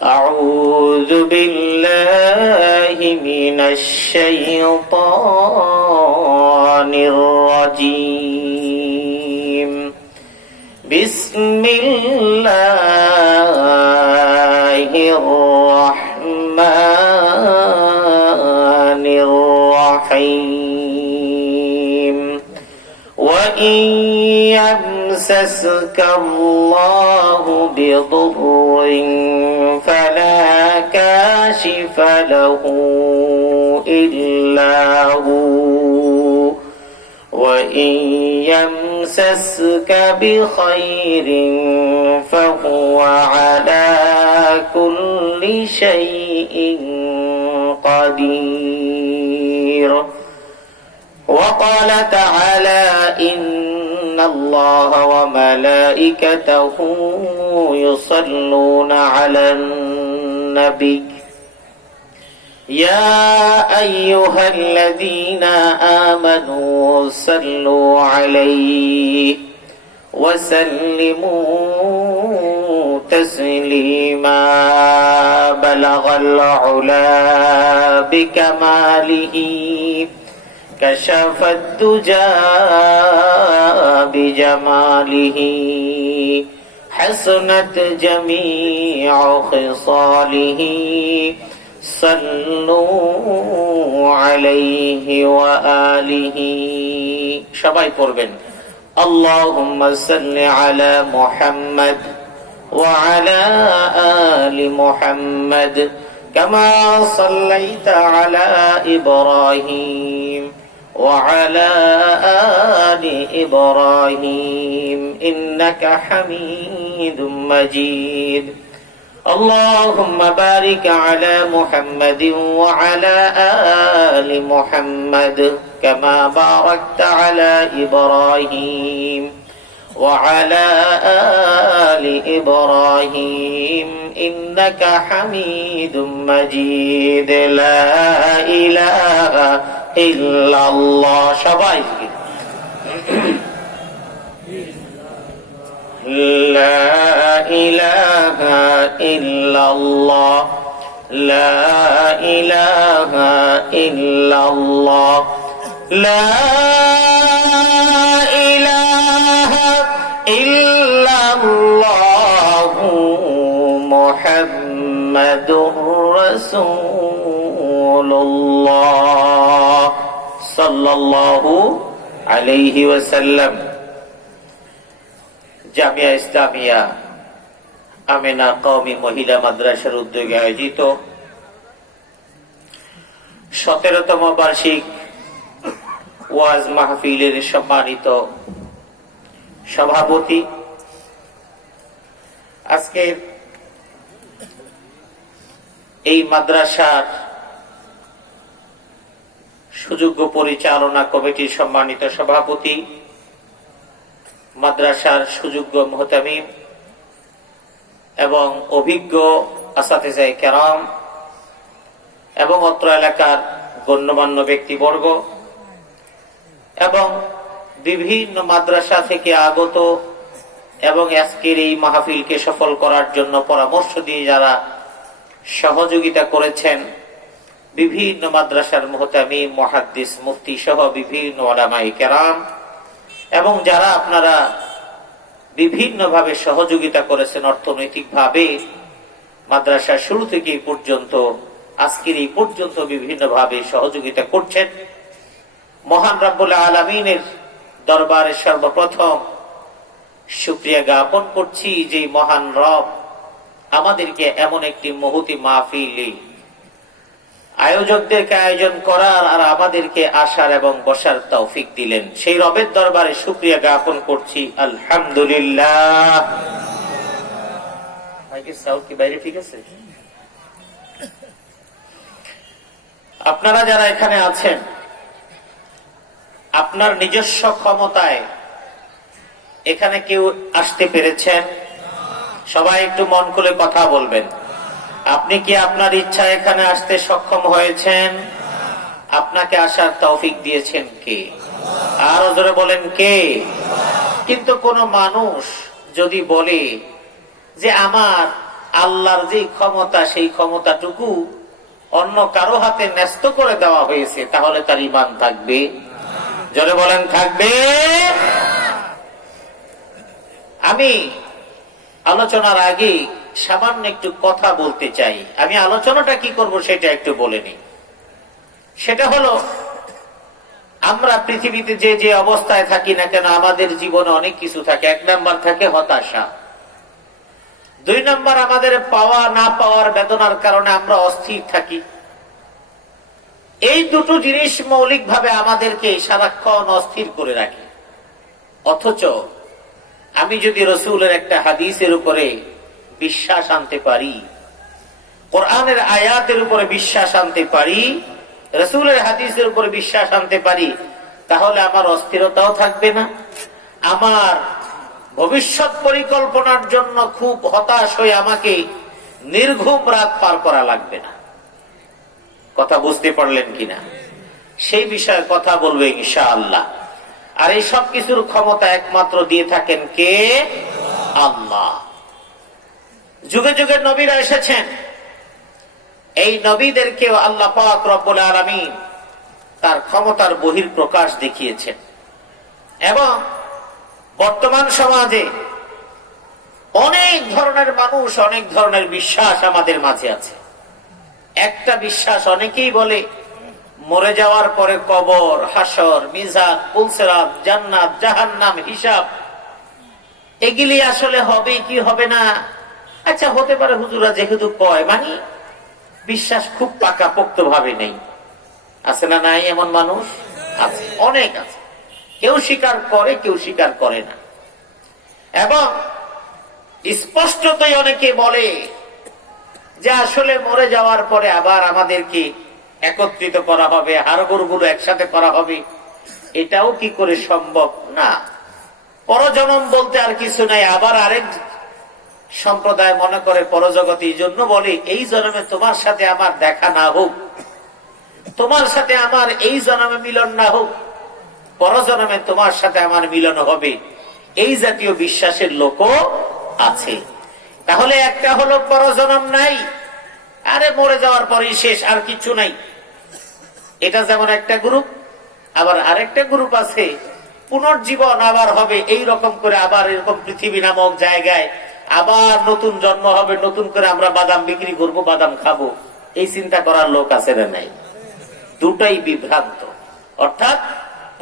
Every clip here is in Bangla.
أعوذ بالله من الشيطان الرجيم بسم الله الرحمن الرحيم وإن يمسسك الله بضر فلا كاشف له إلا هو وإن يمسسك بخير فهو على كل شيء قدير وقال تعالى إن الله وملائكته يصلون على النبي يا أيها الذين آمنوا صلوا عليه وسلموا تسليما بلغ العلا بكماله كشف الدجى بجماله حسنت جميع خصاله صلوا عليه وآله সবাই পড়বেন اللهم صل على محمد وعلى آل محمد كما صليت على إبراهيم وعلى آل إبراهيم إنك حميد مجيد اللهم بارك على محمد وعلى آل محمد كما باركت على إبراهيم وعلى آل إبراهيم إنك حميد مجيد لا إله إلا الله شبائك لا إله إلا الله لا إله إلا الله لا إله إلا الله محمد رسول الله صلى الله عليه وسلم জামিয়া ইসলামিয়া আমেনা কওমি মহিলা মাদ্রাসার উদ্যোগে আয়োজিত 17তম বার্ষিক ওয়াজ মাহফিলের সম্মানিত সভাপতি, আজকের এই মাদ্রাসার সুযোগ্য পরিচালনা কমিটির সম্মানিত সভাপতি, মাদ্রাসার সুযোগ্য মুহতামিম এবং অভিজ্ঞ আসাতিজায়ে কেরাম এবং অত্র এলাকার গণ্যমান্য ব্যক্তিবর্গ এবং বিভিন্ন মাদ্রাসা থেকে আগত এবং আজকের এই মাহফিলকে সফল করার জন্য পরামর্শ দিয়ে যারা সহযোগিতা করেছেন, বিভিন্ন মাদ্রাসার মুহতামিম, মুহাদ্দিস, মুফতি সহ বিভিন্ন উলামায়ে কেরাম এবং যারা আপনারা বিভিন্নভাবে সহযোগিতা করেছেন অর্থনৈতিকভাবে মাদ্রাসা শুরু থেকে এই পর্যন্ত, আজকের এই পর্যন্ত বিভিন্নভাবে সহযোগিতা করছেন, মহান রব্বুল আলামিনের দরবারে সর্বপ্রথম শুকরিয়া জ্ঞাপন করছি যে মহান রব আমাদেরকে এমন একটি মহতি মাহফিলে আয়োজকদেরকে আয়োজন করার আর আমাদেরকে আসার এবং বসার তৌফিক দিলেন। সেই রবের দরবারে শুকরিয়া জ্ঞাপন করছি আলহামদুলিল্লাহ। ঠিক আছে, আপনারা যারা এখানে আছেন আপনার নিজস্ব ক্ষমতায় এখানে কেউ আসতে পেরেছেন? সবাই একটু মন খুলে কথা বলবেন। আপনি কি আপনার ইচ্ছা এখানে আসতে সক্ষম হয়েছেন? আপনাকে আসার তৌফিক দিয়েছেন কে? আরো জোরে বলেন কে? কিন্তু কোন মানুষ যদি বলে যে আমার আল্লাহর যে ক্ষমতা, সেই ক্ষমতাটুকু অন্য কারো হাতে ন্যস্ত করে দেওয়া হয়েছে, তাহলে তার ঈমান থাকবে? জোরে বলেন, থাকবে? আমি আলোচনার আগে সামান্য একটু কথা বলতে চাই। আমি আলোচনাটা কি করব সেটা একটু বলে নিই। সেটা হলো, আমরা পৃথিবীতে যে যে অবস্থায় থাকি না কেন, আমাদের জীবনে অনেক কিছু থাকে। 1 নাম্বার থাকে হতাশা, 2 নাম্বার আমাদের পাওয়া না পাওয়ার বেদনার কারণে আমরা অস্থির থাকি। এই দুটো জিনিস মৌলিকভাবে আমাদেরকে সারাক্ষণ অস্থির করে রাখে। অথচ আমি যদি রসুলের একটা হাদিসের উপরে বিশ্বাস আনতে পারি, কোরআনের আয়াতের উপরে বিশ্বাস আনতে পারি, রসুলের হাদিসের উপরে বিশ্বাস আনতে পারি, তাহলে আমার অস্থিরতাও থাকবে না। আমার ভবিষ্যৎ পরিকল্পনার জন্য খুব হতাশ হয়ে আমাকে নির্ঘুম রাত পার করা লাগবে না। কথা বুঝতে পারলেন কিনা? সেই বিষয়ে কথা বলবো ইনশাআল্লাহ। আর এই সব কিছুর ক্ষমতা একমাত্র দিয়ে থাকেন কে? আল্লাহ। যুগে যুগে নবীরা এসেছেন, এই নবীদেরকেও আল্লাহ পাক রব্বুল আলামিন তার ক্ষমতার বহিঃপ্রকাশ দেখিয়েছেন। এবং বর্তমান সমাজে অনেক ধরনের মানুষ, অনেক ধরনের বিশ্বাস আমাদের মাঝে আছে। একটা বিশ্বাস অনেকেই বলে, মরে যাওয়ার পরে কবর, হাসর, মিজান, পুলসিরাত, জান্নাত, জাহান্নাম, হিসাব, এগুলি আসলে হবে কি হবে না? আচ্ছা, হতে পারে হুজুরা যেহেতু কয়, মানে বিশ্বাস খুব পাকাপোক্ত ভাবে নেই। আছে না নাই? এমন মানুষ আছে, অনেক আছে। কেউ স্বীকার করে, কেউ স্বীকার করে না। এবং স্পষ্টতই অনেকে বলে যে আসলে মরে যাওয়ার পরে আবার আমাদেরকে একত্রিত করা হবে, হাড়গোড়গুলো একসাথে করা হবে। এটাও কি করে সম্ভব? না, পরজনম বলতে আর কিছু নাই। আবার আরেক সম্প্রদায় মনে করে পরজগতে, এই জন্য বলে এই জন্মে তোমার সাথে আমার দেখা না হোক, তোমার সাথে আমার এই জন্মে মিলন না হোক, পরজন্মে তোমার সাথে আমার মিলন হবে। এই জাতীয় বিশ্বাসের লোকও আছে। তাহলে একটা হলো পরজন্ম নাই, আরে মরে যাওয়ার পরেই শেষ, আর কিছু নাই। এটা যেমন একটা গ্রুপ। আবার আরেকটা গ্রুপ আছে, পুনর্জীবন আবার হবে, এই রকম করে আবার এরকম পৃথিবী নামক জায়গায় আবার নতুন জন্ম হবে, নতুন করে আমরা বাদাম বিক্রি করব, বাদাম খাবো। এই চিন্তা করার লোক আছে না নাই? দুটাই বিভ্রান্ত। অর্থাৎ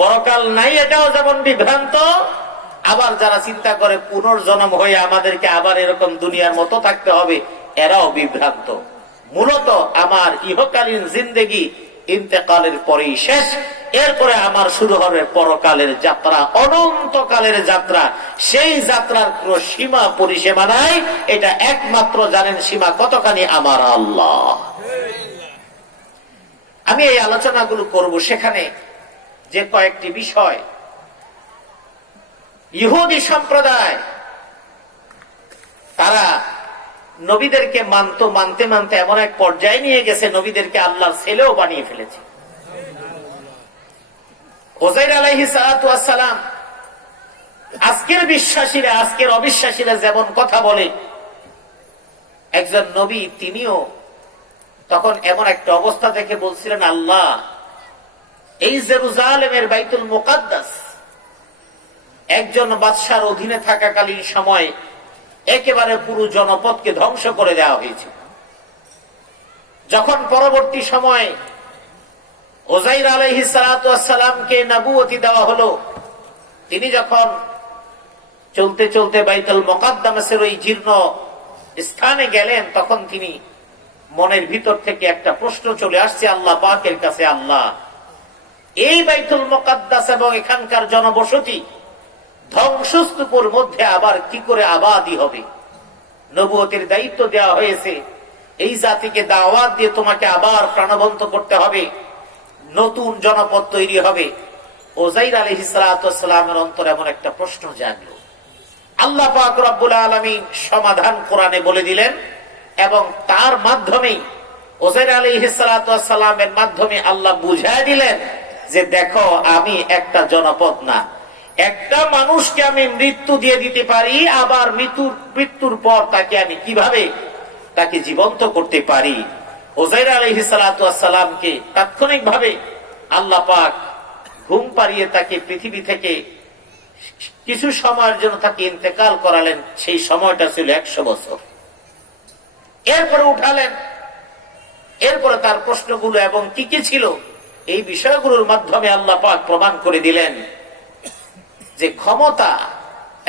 পরকাল নাই, এটাও যেমন বিভ্রান্ত। আবার যারা চিন্তা করে পুনর্জন্ম হয়ে আমাদেরকে আবার এরকম দুনিয়ার মতো থাকতে হবে, এরাও বিভ্রান্ত। মূলত আমার ইহকালীন জিন্দেগি ইন্তেকালের পরেই শেষ, এরপরে আমার শুরু হবে পরকালের যাত্রা, অনন্তকালের যাত্রা। সেই যাত্রার কোন সীমা পরিসীমা নাই। এটা একমাত্র জানেন সীমা কতখানি? আমার আল্লাহ। আমি এই আলোচনাগুলো করব, সেখানে যে কয়েকটি বিষয়, ইহুদি সম্প্রদায় তারা নবীদেরকে মানতে মানতে এমন এক পর্যায়ে নিয়ে গেছে, নবীদেরকে আল্লাহর ছেলেও বানিয়ে ফেলেছে। উযাইর আলাইহিস সালাতু ওয়াস সালাম, আজকের বিশ্বাসীরা, আজকের অবিশ্বাসীরা যেমন কথা বলে, একজন নবী তিনিও তখন এমন একটা অবস্থা দেখে বলছিলেন, আল্লাহ, এই জেরুজালেমের বাইতুল মুকাদ্দাস একজন বাদশার অধীনে থাকাকালীন সময় একেবারে পুরো জনপদকে ধ্বংস করে দেওয়া হয়েছে। যখন পরবর্তী সময়ে উযাইর আলাইহিস সালাতু ওয়াস সালামকে নবুয়তি দেওয়া হলো, তিনি যখন চলতে চলতে বাইতুল মুকাদ্দাসের ওই জীর্ণ স্থানে গেলেন, তখন তিনি মনের ভিতর থেকে একটা প্রশ্ন চলে আসছে আল্লাহ পাকের কাছে, আল্লাহ, এই বাইতুল মুকাদ্দাস এবং এখানকার জনবসতি ধ্বংসস্তূপের মধ্যে আবার কি করে আবাদি হবে? নবুয়তের দায়িত্ব দেওয়া হয়েছে, এই জাতিকে দাওয়াত দিয়ে তোমাকে আবার প্রাণবন্ত করতে হবে, নতুন জনপদ তৈরি হবে। উযাইর আলাইহিস সালাতু ওয়াস সালামের অন্তরে এমন একটা প্রশ্ন জাগলো। আল্লাহ পাক রব্বুল আলামিন সমাধান কোরআনে বলে দিলেন, এবং তার মাধ্যমেই উযাইর আলাইহিস সালাতু ওয়াস সালামের মাধ্যমে আল্লাহ বুঝায় দিলেন যে দেখো, আমি একটা জনপদ না, একটা মানুষকে আমি মৃত্যু দিয়ে দিতে পারি, আবার মৃত্যুর পর তাকে আমি কিভাবে তাকে জীবন্ত করতে পারি। উযাইর আলাইহিস সালাতু ওয়াস সালামকে তাৎক্ষণিকভাবে আল্লাহ পাক ঘুম পাড়িয়ে তাকে পৃথিবী থেকে কিছু সময়ের জন্য তাকে ইন্তেকাল করালেন। সেই সময়টা ছিল 100 বছর। এরপরে উঠালেন, এরপরে তার প্রশ্নগুলো এবং কি কি ছিল এই বিষয়গুলোর মাধ্যমে আল্লাহ পাক প্রমাণ করে দিলেন যে ক্ষমতা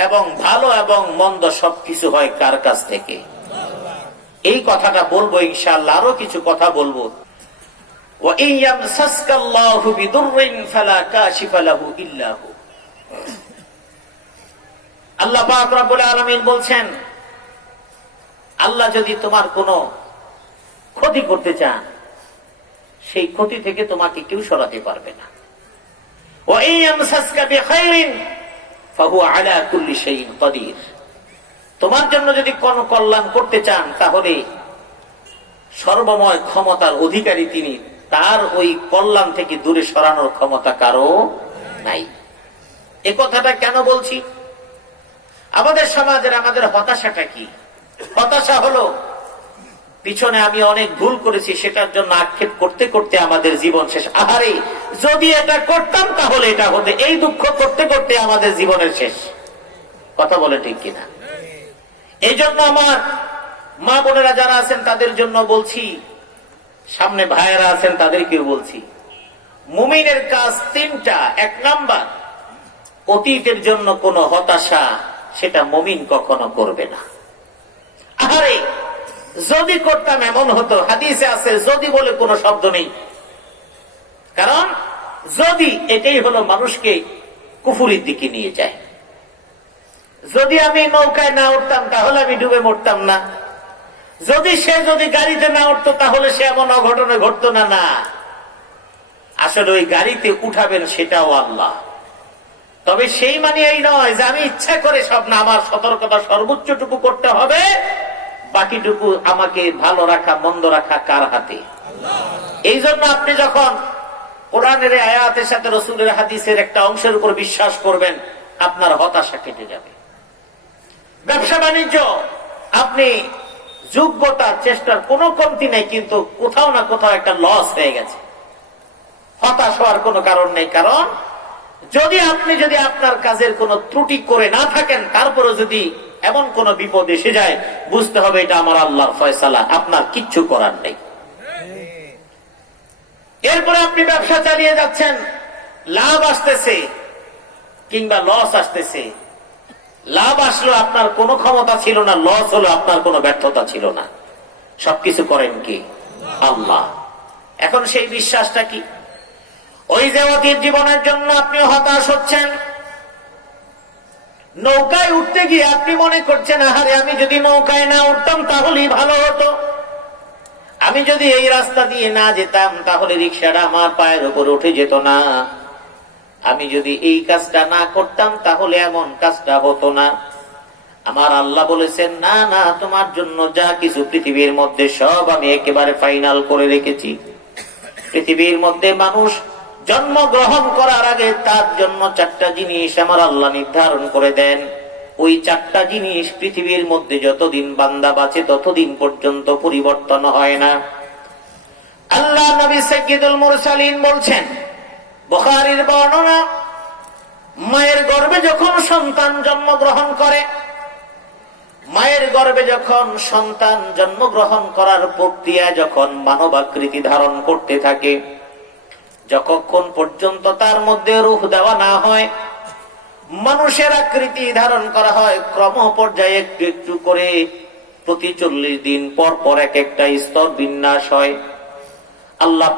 এবং ভালো এবং মন্দ সবকিছু হয় কার কাছ থেকে। এই কথাটা বলবো ইনশাআল্লাহ, আরো কিছু কথা বলবো। وَإِنْ يَمْسَسْكَ اللَّهُ بِضُرٍّ فَلَا كَاشِفَ لَهُ إِلَّا هُوَ। আল্লাহ পাক রব্বুল আলামিন বলছেন, আল্লাহ যদি তোমার কোনো ক্ষতি করতে চান, সেই ক্ষতি থেকে তোমাকে কেউ সরাতে পারবে না। وَإِنْ يَمْسَسْكَ بِخَيْرٍ فَهُوَ عَلَى كُلِّ شَيْءٍ قَدِيرٌ। তোমার জন্য যদি কোন কল্যাণ করতে চান, তাহলে সর্বময় ক্ষমতার অধিকারী তিনি, তার ওই কল্যাণ থেকে দূরে সরানোর ক্ষমতা কারো নাই। এ কথাটা কেন বলছি? আমাদের সমাজের আমাদের হতাশাটা কি? হতাশা হলো পিছনে আমি অনেক ভুল করেছি, সেটার জন্য আক্ষেপ করতে করতে আমাদের জীবন শেষ। আহারে, যদি এটা করতাম তাহলে এটা হতে, এই দুঃখ করতে করতে আমাদের জীবনের শেষ। কথা বলে ঠিক কিনা? এই জন্য আমার মা বোনেরা যারা আছেন তাদের জন্য বলছি, সামনে ভাইয়েরা আছেন তাদেরকেও বলছি, মুমিনের কাজ 3টা। 1 নাম্বার, অতীতের জন্য কোনো হতাশা সেটা মুমিন কখনো করবে না। আরে যদি করতাম এমন হতো, হাদিসে আছে যদি বলে কোনো শব্দ নেই, কারণ যদি এটাই হলো মানুষকে কুফুরির দিকে নিয়ে যায়। যদি আমি নৌকায় না উঠতাম তাহলে আমি ডুবে মরতাম না, যদি গাড়িতে না উঠতো তাহলে সে এমন অঘটনে ঘটতো না। না, আসলে ওই গাড়িতে উঠাবেন সেটাও আল্লাহ। তবে সেই মানে এই নয় যে আমি ইচ্ছা করে সব না, আমার সতর্কতা সর্বোচ্চটুকু করতে হবে, বাকিটুকু আমাকে ভালো রাখা মন্দ রাখা কার হাতে। এই জন্য আপনি যখন কোরআনের আয়াতের সাথে রাসূলের হাদিসের একটা অংশের উপর বিশ্বাস করবেন, আপনার হতাশা কেটে যাবে। ব্যবসা বাণিজ্য আপনি যোগ্যতা চেষ্টার কোনো কমতি নেই, কিন্তু কোথাও না কোথাও একটা লস হয়ে গেছে, হতাশ হওয়ার কোনো কারণ নেই। কারণ যদি আপনার কাজের কোনো ত্রুটি করে না থাকেন, তারপরে যদি এমন কোন বিপদ এসে যায়, বুঝতে হবে এটা আমার আল্লাহর ফয়সালা, আপনার কিচ্ছু করার নেই। এরপরে আপনি ব্যবসা চালিয়ে যাচ্ছেন, লাভ আসতেছে কিংবা লস আসতেছে। লাভ আসলো আপনার কোনো ক্ষমতা ছিল না, লস হলো আপনার কোনো ব্যর্থতা ছিল না। সবকিছু করেন কি আল্লাহ। এখন সেই বিশ্বাসটা কি? ওই যে অতীত জীবনের জন্য আপনি হতাশ হচ্ছেন, নৌকায় উঠতে গিয়ে আপনি মনে করছেন আহারে আমি যদি নৌকায় না উঠতাম তাহলেই ভালো হতো, আমি যদি এই রাস্তা দিয়ে না যেতাম তাহলে রিক্সাটা আমার পায়ের উপর উঠে যেত না, আমি যদি এই কাজটা না করতাম তাহলে এমন কাজটা হতো না। আমার আল্লাহ বলেছেন, না না, তোমার জন্য যা কিছু পৃথিবীর মধ্যে সব আমি একেবারে ফাইনাল করে রেখেছি। পৃথিবীর মধ্যে মানুষ জন্মগ্রহণ করার আগে তার জন্য 4টা জিনিস আমার আল্লাহ নির্ধারণ করে দেন। ওই 4টা জিনিস পৃথিবীর মধ্যে যতদিন বান্দা বাঁচে ততদিন পর্যন্ত পরিবর্তন হয় না। আল্লাহ নবী সাইয়্যিদুল মুরসালিন বলছেন, বুখারীর বর্ণনা, মায়ের গর্ভে যখন সন্তান জন্মগ্রহণ করে, মায়ের গর্ভে যখন সন্তান জন্মগ্রহণ করার প্রক্রিয়া যখন মানবাকৃতি ধারণ করতে থাকে, যতক্ষণ পর্যন্ত তার মধ্যে রূহ দেওয়া না হয়, মানুষের আকৃতি ধারণ করা হয়, ক্রম পর্যায়ে একটু একটু করে প্রতি 40 দিন পর পর এক একটা স্তর বিন্যাস হয়। আল্লাহ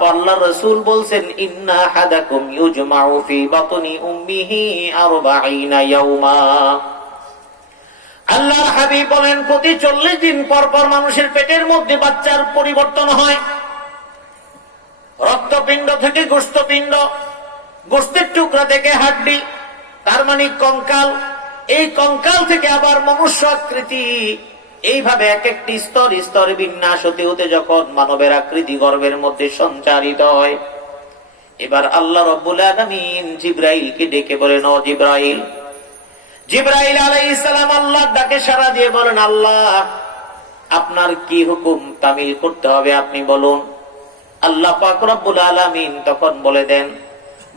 রাসূল বলছেন, ইন্না হাদাকুম ইউজমাউ ফি বাতনি উম্মিহি 40 ইয়াওমা। আল্লাহর হাবিব বলেন, প্রতি 40 দিন পর পর মানুষের পেটের মধ্যে বাচ্চার পরিবর্তন হয়। রক্তপিণ্ড থেকে গোশতপিণ্ড, গোশতের টুকরা থেকে হাড্ডি, তার মানে কঙ্কাল, এই কঙ্কাল থেকে আবার মনুষ্য আকৃতি, এইভাবে এক একটি স্তর স্তরে বিন্যাস হতে হতে যখন মানবের আকৃতি গর্ভের মধ্যে সঞ্চারিত হয়, এবার আল্লাহ রাব্বুল আলামিন জিবরাইলকে ডেকে বলেন, ও জিবরাইল। জিবরাইল আলাইহিস সালাম আল্লাহর ডাকে সাড়া দিয়ে বলেন, আল্লাহ আপনার কি হুকুম তামিল করতে হবে আপনি বলুন। আল্লাহ পাক রব্বুল আলামিন তখন বলে দেন,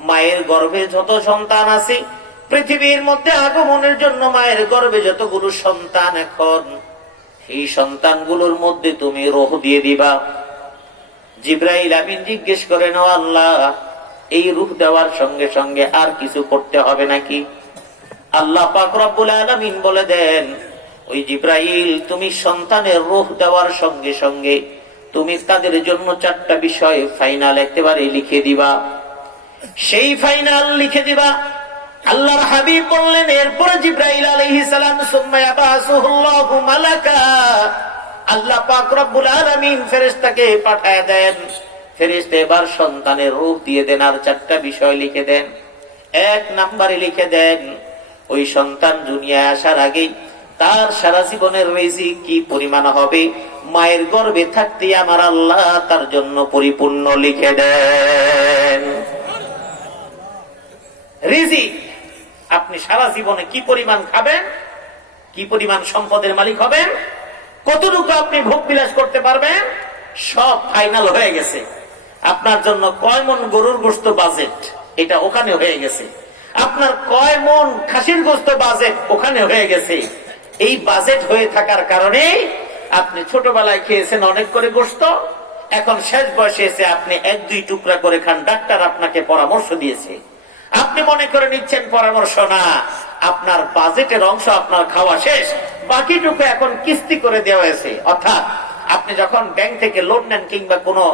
মায়ের গর্ভে যত সন্তান আছে, পৃথিবীর মধ্যে আগমনের জন্য মায়ের গর্ভে যতগুলো সন্তান, এখন এই সন্তানগুলোর মধ্যে তুমি রূহ দিয়ে দিবা। জিবরাইল আমিন জিজ্ঞেস করেন, ও আল্লাহ, এই রূহ দেওয়ার সঙ্গে সঙ্গে আর কিছু করতে হবে নাকি? আল্লাহ পাক রব্বুল আলামিন বলে দেন, ওই জিবরাইল, তুমি সন্তানের রূহ দেওয়ার সঙ্গে সঙ্গে তুমি তাদের জন্য 4টা বিষয় ফাইনাল একেবারে লিখে দিবা। সেই ফাইনাল লিখে দিবা। আল্লাহর হাবিব বললেন, এরপরে জিবরাইল আলাইহিস সালাম সুম্মা ইয়াবাসুহুল্লাহু মালাকা, আল্লাহ পাক রব্বুল আলামিন ফেরেশতাকে পাঠায় দেন। ফেরেশতা এবার সন্তানের রূহ দিয়ে দেন, আর 4টা বিষয় লিখে দেন। 1 নম্বরে লিখে দেন, ওই সন্তান দুনিয়ায় আসার আগেই তার সারা জীবনের রিজিক কি পরিমাণ হবে, মায়ের গর্ভে থাকতে আমার আল্লাহ তার জন্য পরিপূর্ণ লিখে দেন। রিজিক আপনি সারা জীবনে কি পরিমাণ খাবেন, কি পরিমাণ সম্পদের মালিক হবেন, কতটুকু আপনি ভোগ বিলাস করতে পারবেন, সব ফাইনাল হয়ে গেছে। আপনার জন্য কয় মন গরুর গোশত বাজেট, এটা ওখানে হয়ে গেছে। আপনার কয় মন খাসির গোশত বাজেট ওখানে হয়ে গেছে। এই বাজেট হয়ে থাকার কারণে আপনি ছোটবেলায় খেয়েছেন অনেক করে গোশত, এখন শেষ বয়সে এসে আপনি 1-2 টুকরা করে খান। ডাক্তার আপনাকে পরামর্শ দিয়েছে, আপনি মনে করে নিচ্ছেন পরামর্শ না, আপনার বাজেটের অংশ আপনার খাওয়া শেষ, বাকিটুকু এখন কিস্তি করে দেওয়া হয়েছে। অর্থাৎ আপনি যখন ব্যাংক থেকে লোন নেন কিংবা কোনো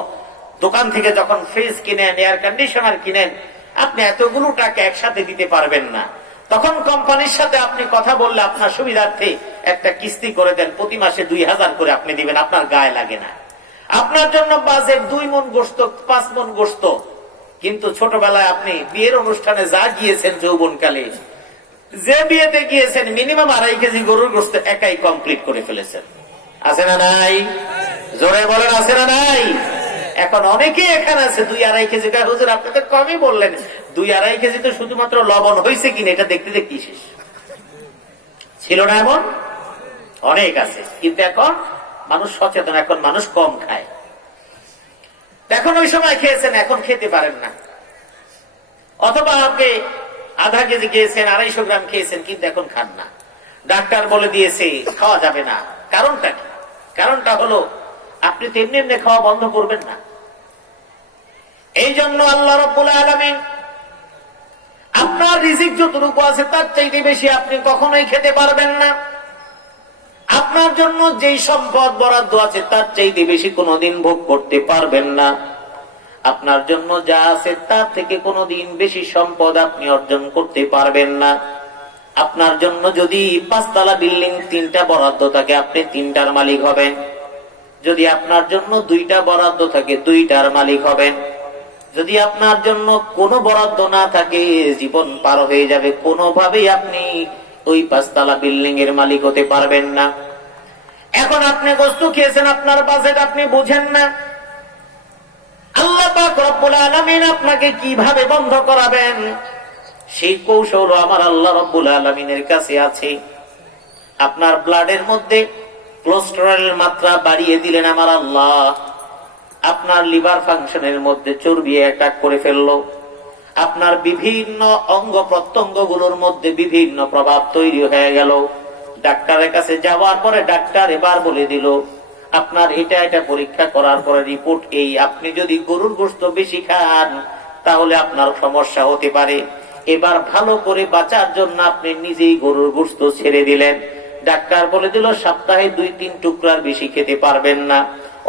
দোকান থেকে যখন ফ্রিজ কিনেন, এয়ার কন্ডিশনার কিনেন, আপনি এতগুলো টাকা একসাথে দিতে পারবেন না। তখন কোম্পানির সাথে আপনি কথা বললে আপনার সুবিধার্থে একটা কিস্তি করে দেন, প্রতি মাসে 2000 করে আপনি দিবেন, আপনার গায়ে লাগে না। আপনার জন্য বাজেট 2 মন গোশত, 5 মন গোশত। কিন্তু ছোটবেলায় আপনি বিয়ের অনুষ্ঠানে যা গিয়েছেন, যৌবনকালে যে বিয়েতে গিয়েছেন, মিনিমাম 2.5 কেজি গরুর গোশত একাই কমপ্লিট করে ফেলেছেন। আছে না নাই? জোরে বলেন, আছে না নাই? এখন অনেকে এখানে আছে 2-2.5 কেজি। হুজুর আপনি তো কমই বললেন, 2-2.5 কেজি তো শুধুমাত্র লবণ হয়েছে কিনা এটা দেখতে দেখতে শেষ ছিল না, এমন অনেক আছে। কিন্তু এখন মানুষ সচেতন, এখন মানুষ কম খায়। এখন ওই সময় খেয়েছেন, এখন খেতে পারেন না। অথবা আপনি 0.5 কেজি খেয়েছেন, 250 গ্রাম খেয়েছেন, কিন্তু এখন খান না। ডাক্তার বলে দিয়েছে খাওয়া যাবে না। কারণটা কি? কারণটা হলো আপনি তেমনি এমনি খাওয়া বন্ধ করবেন না। এই জন্য আল্লাহ রাব্বুল আলামিন আপনার রিজিক যতটুকু আছে তার চাইতে বেশি আপনি কখনোই খেতে পারবেন না। আপনার জন্য যেই সম্পদ বরাদ্দ আছে তার চাইতে বেশি কোনোদিন ভোগ করতে পারবেন না। আপনার জন্য যা আছে তার থেকে কোনোদিন বেশি সম্পদ আপনি অর্জন করতে পারবেন না। আপনার জন্য যদি 5 তলা বিল্ডিং 3টা বরাদ্দ থাকে, আপনি 3টার মালিক হবেন। যদি আপনার জন্য 2টা বরাদ্দ থাকে, 2টার মালিক হবেন। যদি আপনার জন্য কোনো বরাদ্দ না থাকে, জীবন পার হয়ে যাবে, কোনোভাবেই আপনি ওই 5 তলা বিল্ডিং এর মালিক হতে পারবেন না। এখন আপনি বস্তু খেয়েছেন, আপনার বাজেট আপনি বুঝেন না। আল্লাহ পাক রব্বুল আলামিন আপনাকে কিভাবে বন্ধ করাবেন সেই কৌশল আমার আল্লাহ রব্বুল আলামিনের কাছে আছে। আপনার ব্লাডের মধ্যে কোলেস্টেরলের মাত্রা বাড়িয়ে দিলেন আমার আল্লাহ। আপনার লিভার ফাংশনের মধ্যে চর্বি অ্যাটাক করে ফেললো। আপনার বিভিন্ন অঙ্গ প্রত্যঙ্গ গুলোর মধ্যে বিভিন্ন প্রভাব তৈরি হয়ে গেল। ডাক্তারের কাছে যাওয়ার পরে ডাক্তার এবার বলে দিল, আপনার এটা পরীক্ষা করার পরে রিপোর্ট এই, আপনি যদি গরুর গোশত বেশি খান তাহলে আপনার সমস্যা হতে পারে। এবার ভালো করে বাঁচার জন্য আপনি নিজেই গরুর গোশত ছেড়ে দিলেন। ডাক্তার বলে দিল সপ্তাহে 2-3 টুকরার বেশি খেতে পারবেন না,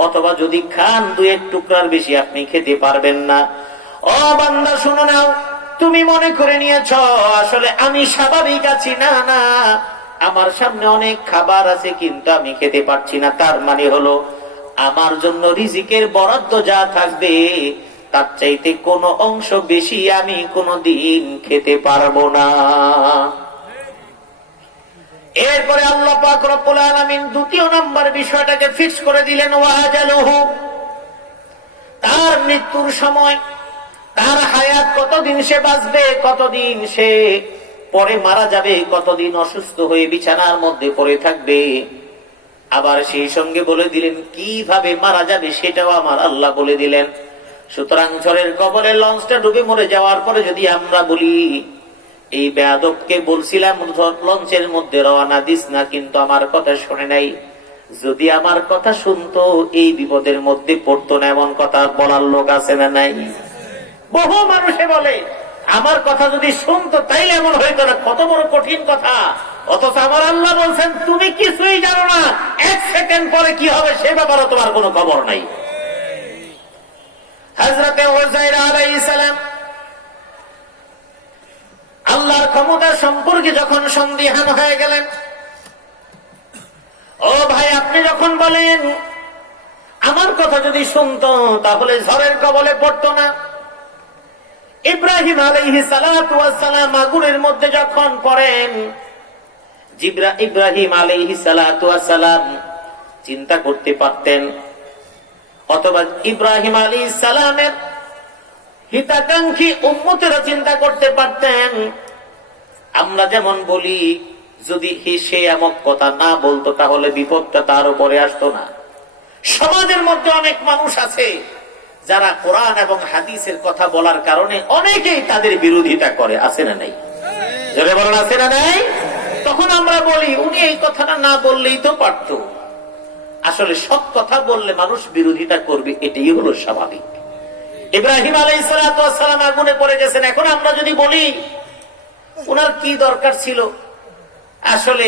অথবা যদি খান 2-1 টুকরার বেশি আপনি খেতে পারবেন না। ও বান্দা শুনো নাও, তুমি মনে করে নিয়েছ আসলে আমি স্বাভাবিক আছি। না না, আমার সামনে অনেক খাবার আছে কিন্তু আমি খেতে পারছি না। তার মানে হলো আমার জন্য রিজিকের বরাদ্দ যা থাকবে তার চাইতে কোনো অংশ বেশি আমি কোনোদিন খেতে পারবো না। এরপরে আল্লাহ পাক রব্বুল আলামিন 2য় নম্বর বিষয়টাকে ফিক্স করে দিলেন, ওয়াজালুহু, তার মৃত্যুর সময়, তার হায়াত কতদিন সে বাঁচবে, কতদিন সে পরে মারা যাবে, কতদিন অসুস্থ হয়ে বিছানার মধ্যে পড়ে থাকবে। আবার সেই সঙ্গে বলে দিলেন কিভাবে মারা যাবে সেটাও আমার আল্লাহ বলে দিলেন। সুতরাং ঝড়ের কবলে লঞ্চটা ডুবে মরে যাওয়ার পরে যদি আমরা বলি এই বেয়াদবকে বলছিলাম লঞ্চের মধ্যে রওনা দিস না, কিন্তু আমার কথা শুনে নাই, যদি আমার কথা শুনতো এই বিপদের মধ্যে পড়তো না, এমন কথা বলার লোক আছে না নাই? বহু মানুষে বলে আমার কথা যদি শুনতো তাইলে এমন হইতো না, কত বড় কঠিন কথা। অথচ আমার আল্লাহ বলছেন তুমি কিছুই জানো না, এক সেকেন্ড পরে কি হবে সে ব্যাপারে তোমার কোনো খবর নাই। হযরতে উযাইর আলাইহিস সালাম আল্লাহর ক্ষমতা সম্পর্কে যখন সন্দিহান হয়ে গেলেন, ও ভাই আপনি যখন বলেন আমার কথা যদি শুনতো তাহলে ঝড়ের কবলে পড়তো না। ইব্রাহিম আলাইহিস সালাতু ওয়াস সালাম আগুনের মধ্যে যখন পড়েন, ইব্রাহিম আলাইহিস সালাতু ওয়াস সালাম চিন্তা করতে পারতেন, অথবা ইব্রাহিম আলাইহিস সালামের হিতাকাঙ্ক্ষী উম্মতেরা চিন্তা করতে পারতেন, আমরা যেমন বলি যদি সে এমন কথা না বলতো তাহলে বিপদটা তার উপরে আসতো না। সমাজের মধ্যে অনেক মানুষ আছে যারা কোরআন এবং হাদিসের কথা বলার কারণে অনেকেই তাদের বিরোধিতা করে, আছে না নাই? যারা বলেন আছে না নাই? তখন আমরা বলি উনি এই কথাটা না বললেই তো পারতো। আসলে সব কথা বললে মানুষ বিরোধিতা করবে, এটাই হলো স্বাভাবিক। ইব্রাহিম আলাইহিস সালাতু ওয়াস সালাম আগুনে পড়ে গেছেন, এখন আমরা যদি বলি ওনার কি দরকার ছিল, আসলে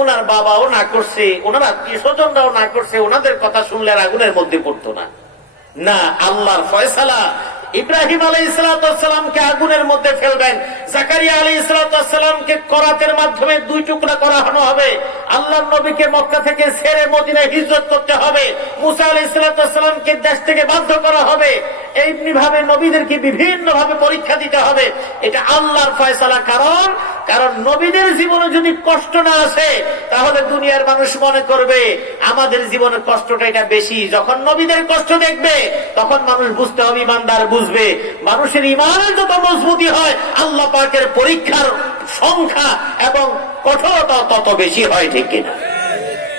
ওনার বাবাও না করছে, ওনার আত্মীয় স্বজনরাও না করছে, ওনাদের কথা শুনলে আর আগুনের মধ্যে পড়তো না। না, আল্লাহর ফয়সালা ইব্রাহিম আলাইহিস সালাতু ওয়াস সালামকে আগুনের মধ্যে ফেলবেন, জাকারিয়া আলাইহিস সালাতু ওয়াস সালামকে করাতের মাধ্যমে 2 টুকরা করা হবে, আল্লাহর নবীকে মক্কা থেকে ছেড়ে মদিনায় হিজরত করতে হবে, মুসা আলাইহিস সালাতু ওয়াস সালামকে দেশ থেকে বাধ্য করা হবে, এইভাবে ভাবে নবীদেরকে বিভিন্ন ভাবে পরীক্ষা দিতে হবে। এটা আল্লাহর ফয়সালা। কারণ নবীদের জীবনে যদি কষ্ট না আসে তাহলে দুনিয়ার মানুষ মনে করবে আমাদের জীবনের কষ্টটা এটা বেশি। যখন নবীদের কষ্ট দেখবে তখন মানুষ বুঝতে হবে, ইমানদার বুঝবে মানুষের ইমানের যত মজবুতি হয় আল্লাহ পাকের পরীক্ষার সংখ্যা এবং কঠোরতা তত বেশি হয়, ঠিক কিনা?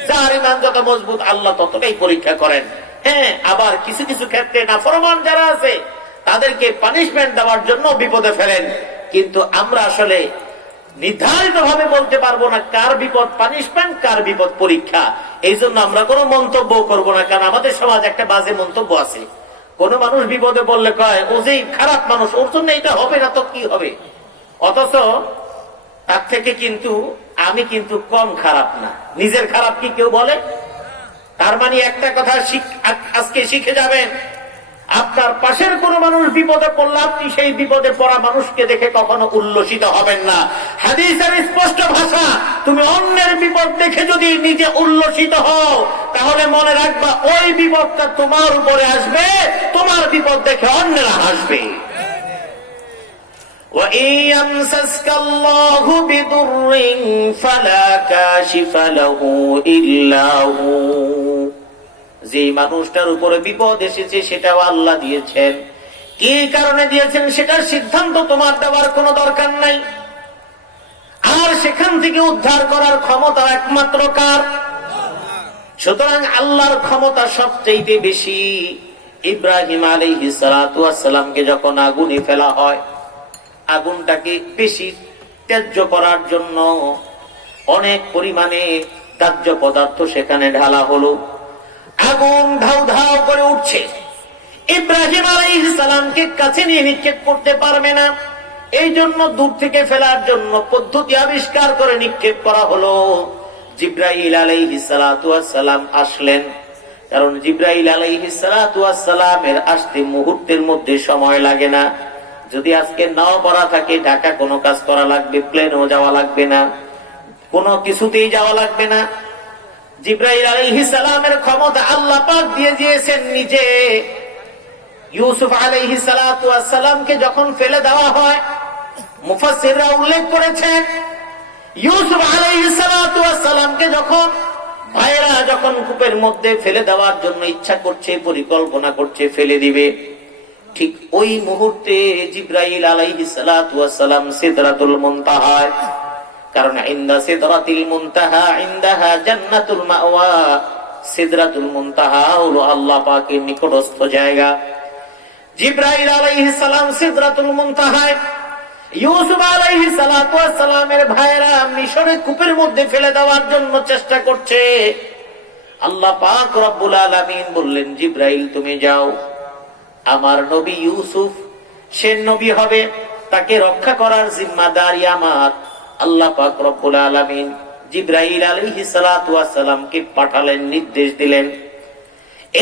যার ইমান যত মজবুত আল্লাহ ততটাই পরীক্ষা করেন। হ্যাঁ, আবার কিছু কিছু ক্ষেত্রে নাফরমান যারা আছে তাদেরকে পানিশমেন্ট দেওয়ার জন্য বিপদে ফেলেন, কিন্তু আমরা আসলে নির্ধারিত ভাবে বলতে পারবো না কার বিপদ পানিশমেন্ট, কার বিপদ পরীক্ষা। এই জন্য আমরা কোনো মন্তব্য করব না, কারণ আমাদের সমাজ একটা বাজে মন্তব্য আছে। কোন মানুষ বিপদে বললে কয় ও যে খারাপ মানুষ, ওর জন্য এটা হবে না তো কি হবে, অথচ তার থেকে কিন্তু আমি কিন্তু কম খারাপ না। নিজের খারাপ কি কেউ বলে? তার মানে একটা কথা আজকে শিখে যাবেন, আপনার পাশের কোন মানুষ বিপদে পড়লে আপনি সেই বিপদে পড়া মানুষকে দেখে কখনো উল্লসিত হবেন না। হাদিসের স্পষ্ট ভাষা, তুমি অন্যের বিপদ দেখে যদি নিজে উল্লসিত হও তাহলে মনে রাখবা ওই বিপদটা তোমার উপরে আসবে, তোমার বিপদ দেখে অন্যরা হাসবে। وَإِن يَمْسَسْكَ اللَّهُ بِضُرٍّ فَلَا كَاشِفَ لَهُ إِلَّا هُوَ, যে মানুষটার উপরে বিপদ এসেছে সেটাও আল্লাহ দিয়েছেন, কি কারণে দিয়েছেন সেটার সিদ্ধান্ত তোমার দেওয়ার কোনো দরকার নাই। আর সেখান থেকে উদ্ধার করার ক্ষমতা একমাত্র কার? সুতরাং আল্লাহর ক্ষমতা সবচেয়ে বেশি। ইব্রাহিম আলাইহিস সালাতু ওয়াস সালামকে যখন আগুনে ফেলা হয়, আগুনটাকে বেশি ত্যায্য করার জন্য অনেক পরিমাণে দাহ্য পদার্থ সেখানে ঢালা হলো, আগুন ধাউ ধাউ করে উঠছে। ইব্রাহিম আলাইহিস সালামকে কাছে নিয়ে নিক্ষেপ করতে পারবে না, এই জন্য দূর থেকে ফেলার জন্য পদ্ধতি আবিষ্কার করে নিক্ষেপ করা হলো। জিবরাইল আলাইহিস সালাতু ওয়াস সালাম আসলেন, কারণ জিবরাইল আলাইহিস সালাতু ওয়াস সালামের আসতে মুহূর্তের মধ্যে সময় লাগে না। যদি আজকে নাও পড়া থাকে, ঢাকা কোনো কাজ করা লাগবে, প্লেনও যাওয়া লাগবে না, কোনো কিছুতেই যাওয়া লাগবে না। জিবরাইল আলাইহিস সালামের ক্ষমতা আল্লাহ পাক দিয়ে দিয়েছেন নিজে। ইউসুফ আলাইহিস সালাতু ওয়াস সালামকে যখন ফেলে দেওয়া হয়, মুফাসসিররা উল্লেখ করেছেন ইউসুফ আলাইহিস সালাতু ওয়াস সালামকে যখন ভাইরা যখন কূপের মধ্যে ফেলে দেওয়ার জন্য ইচ্ছা করছে, পরিকল্পনা করছে ফেলে দিবে, ঠিক ওই মুহূর্তে জিবরাইল আলাইহিস সালাতু ওয়াস সালাম সিদরাতুল মুনতাহায় কারণ ইনদা সিদরাতিল মুনতাহা ইনদাহা জান্নাতুল মাওয়া, সিদরাতুল মুনতাহা হলো আল্লাহ পাকের নিকটস্থ জায়গা। জিবরাইল আলাইহিস সালাম সিদরাতুল মুনতাহায় ইউসুফ আলাইহিস সালাতু ওয়াস সালামের ভাইরা মিশরে কূপের মধ্যে ফেলে দেওয়ার জন্য চেষ্টা করছে। আল্লাহ পাক রব্বুল আলামিন বললেন, জিবরাইল তুমি যাও, আমার নবী ইউসুফ সে নবী হবে, তাকে রক্ষা করার জিম্মাদারি আমার। আল্লাহ পাক রব্বুল আলামিন জিবরাইল আলাইহিস সালাতু ওয়াস সালামকে পাঠালেন, নির্দেশ দিলেন।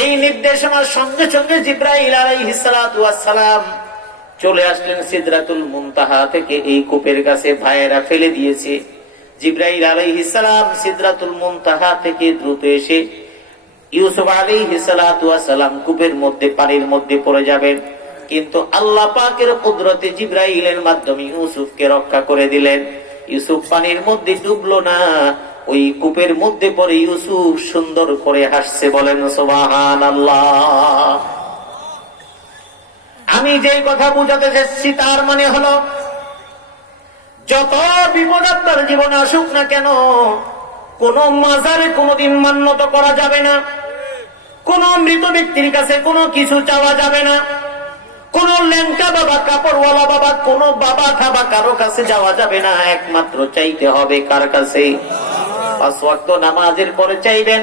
এই নির্দেশনার সঙ্গে সঙ্গে জিবরাইল আলাইহিস সালাতু ওয়াস সালাম চলে আসলেন সিদরাতুল মুনতাহা থেকে। এই কূপের কাছে ভাইয়েরা ফেলে দিয়েছে। জিবরাইল আলাইহিস সালাম সিদরাতুল মুনতাহা থেকে দ্রুত এসে ইউসুফ আলাইহিস সালাতু ওয়াস সালাম কূপের মধ্যে, পানির মধ্যে পড়ে যাবেন, কিন্তু আল্লাহ পাকের কুদরতে জিবরাইলের মাধ্যমে ইউসুফকে রক্ষা করে দিলেন। ইউসুফ পানির মধ্যে ডুবলো না, ওই কূপের মধ্যে পড়ে ইউসুফ সুন্দর করে হাসছে। বলেন সুবহানাল্লাহ। আমি যে কথা বুঝাতে চাচ্ছি তার মানে হলো, যত বিপদ আপনার জীবনে আসুক না কেন, কোন মাজারে কোনদিন মান্যত করা যাবে না, কোন মৃত ব্যক্তির কাছে কোনো কিছু চাওয়া যাবে না, কোন ল্যাংটা বাবা, কাপড়ওয়ালা বাবা, কোন বাবা থাবা কারো কাছে যাওয়া যাবে না। একমাত্র চাইতে হবে কার কাছে? 5 ওয়াক্ত নামাজের পরে চাইবেন।